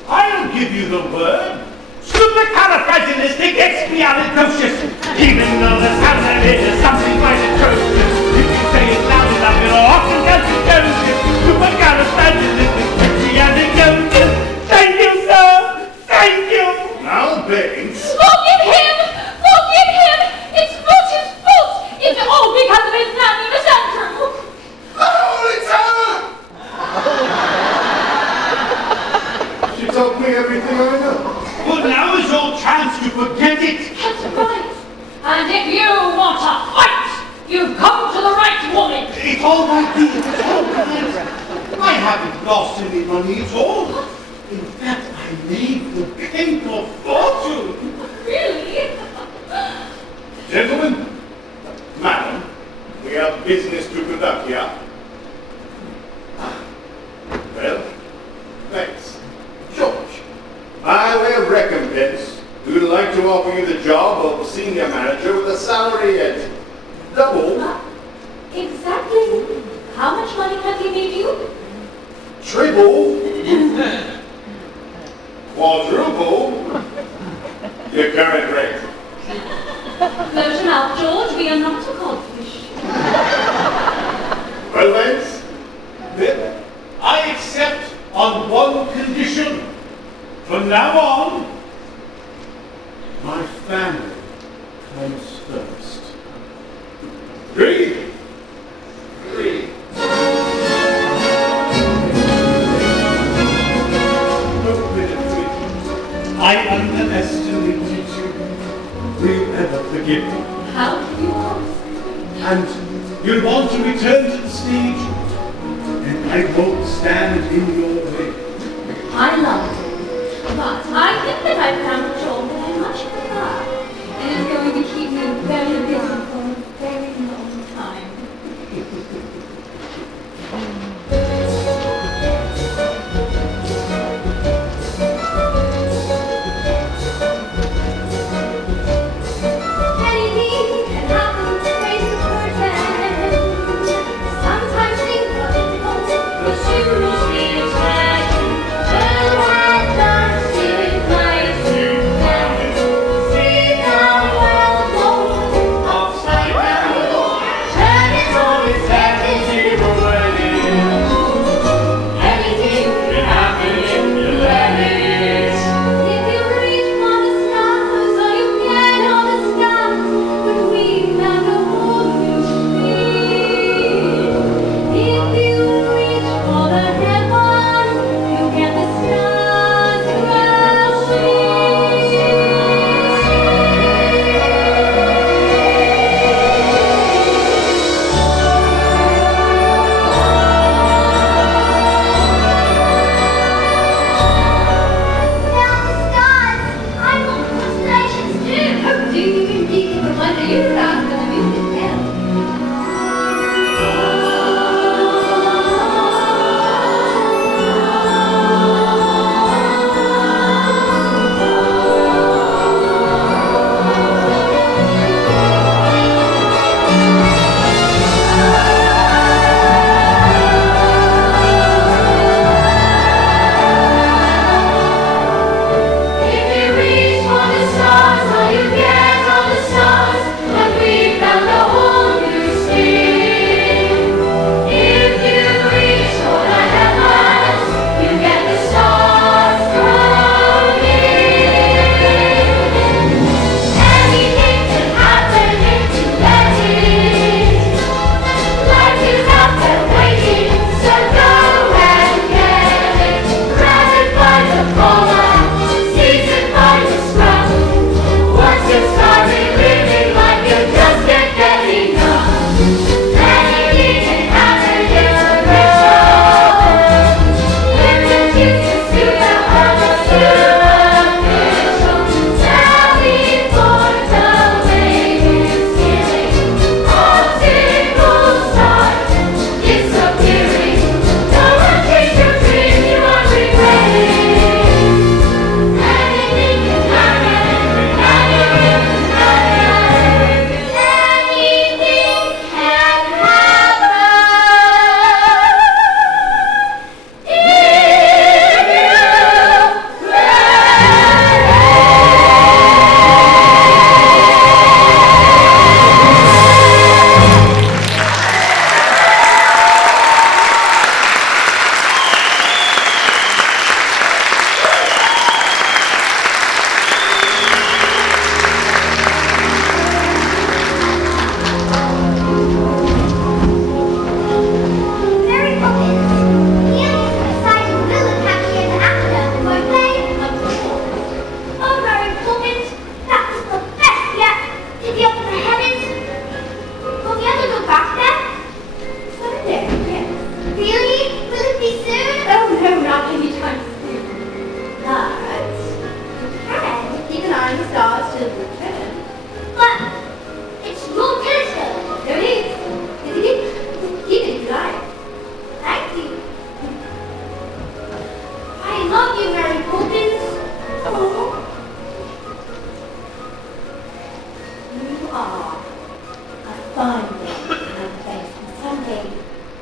I'll give you the word. Supercalifragilisticexpialidocious. Even though the sound of it is something quite atrocious, if you say it loud enough, it'll often get precocious. Supercalifragilisticexpialidocious. Thank you, sir. Thank you. Now, Baines. Forgive him! Forgive him! It's not his fault! It's all because of his nanny, Miss Andrew! Oh, it's her! She told me everything I know. Well, now is your chance to forget it. That's right. And if you want to fight, you've come to the right woman. It's all right, dear. It's all right. I haven't lost any money at all. In fact, I made the paper fortune. Really? Gentlemen, madam, we have business to conduct here. Well, thanks. George, by way of recompense, we would like to offer you the job of senior manager with a salary at double, Exactly. How much money has he made you? triple, quadruple your current rate. Close your mouth, George. We are not a codfish. Well, Vance, Then I accept on one condition. From now on, my family comes first. agreed. Agreed. Oh, Winifred, I underestimated you. Will you ever forgive me? How can you ask? And you'll want to return to the stage, and I won't stand in your way. I love it. But I think that I've found a job that I much prefer. And it's going to keep me very busy for a very long time. Anything can happen, raise the curtain. Sometimes things are difficult, but usually it's magic. Turn that dance is nice.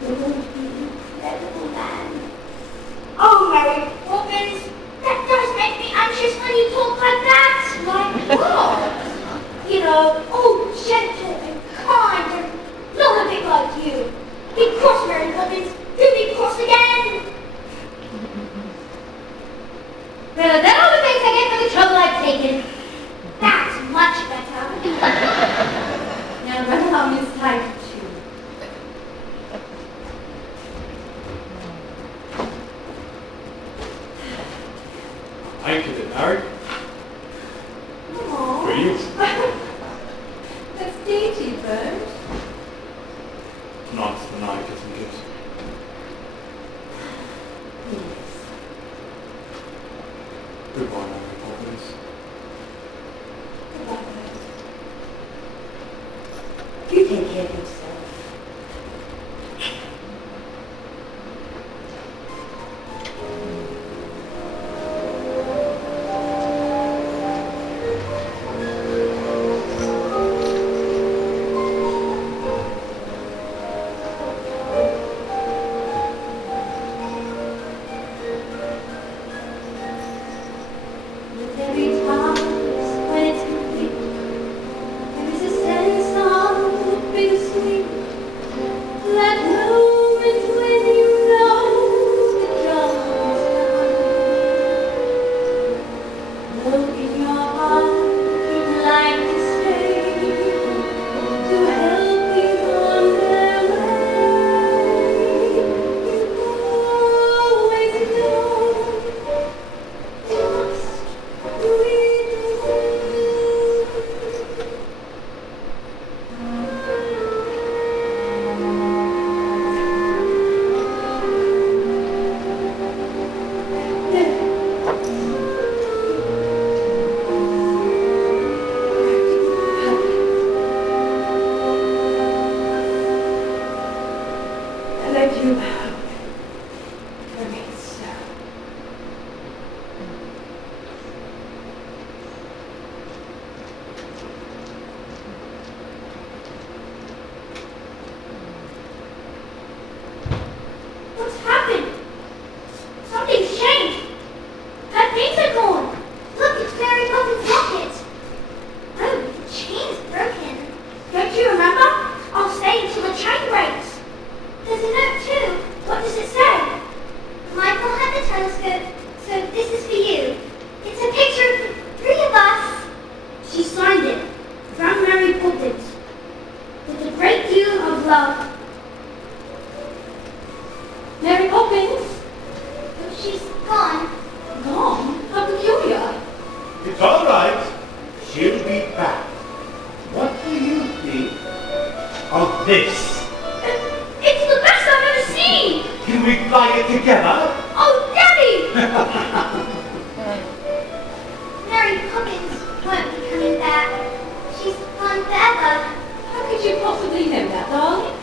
Incredible man. Oh, Mary Poppins, that does make me anxious when you talk like that. Like what? You know, oh, gentle and kind and not a bit like you. Be cross, Mary Poppins. Do be cross again. Well, then all the things I get for the trouble I've taken. That's much better. Now run along inside too. I ain't getting married. Aww. Brilliant. That's dainty, bird. Tonight's the night, isn't it? Goodbye, Mary Poppins. Goodbye, bird. You take care of yourself. With every task, when it's complete, there is a sense of bittersweet. That moment when you know the job is done. Though in your heart you'd like to stay, to help things on their way, you always know. And I do hope it remains so. What's happened? Something's changed. Her things are gone. Look, it's Mary Poppins' locket. Oh, the chain's broken. Don't you remember? I'll stay until the chain breaks. There's a note too. What does it say? Michael had the telescope, so this is for you. It's a picture of the three of us. She signed it. From Mary Poppins. With a great deal of love. Mary Poppins? Oh, she's gone. Gone? How peculiar. It's all right. She'll be back. What do you think of this? It's the best I've ever seen! Can we fly it together? Oh, Daddy! Mary Poppins won't be coming back. She's gone forever. How could you possibly know that, darling?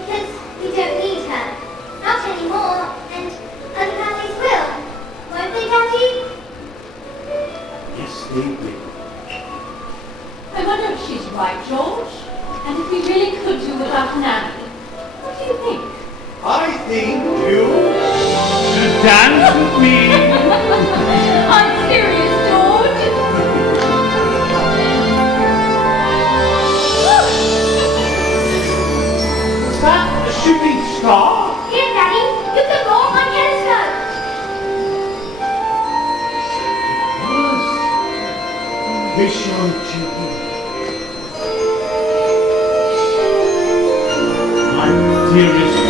Because we don't need her. Not anymore. And other families will. Won't they, Daddy? Yes, they will. I wonder if she's right, George. And if we really could do without Nanny. What do you think? I think you should dance with me. I'm serious, George. Is that a shooting star? Here, Daddy. You can go on my telescope. Mission Jubilee. My dearest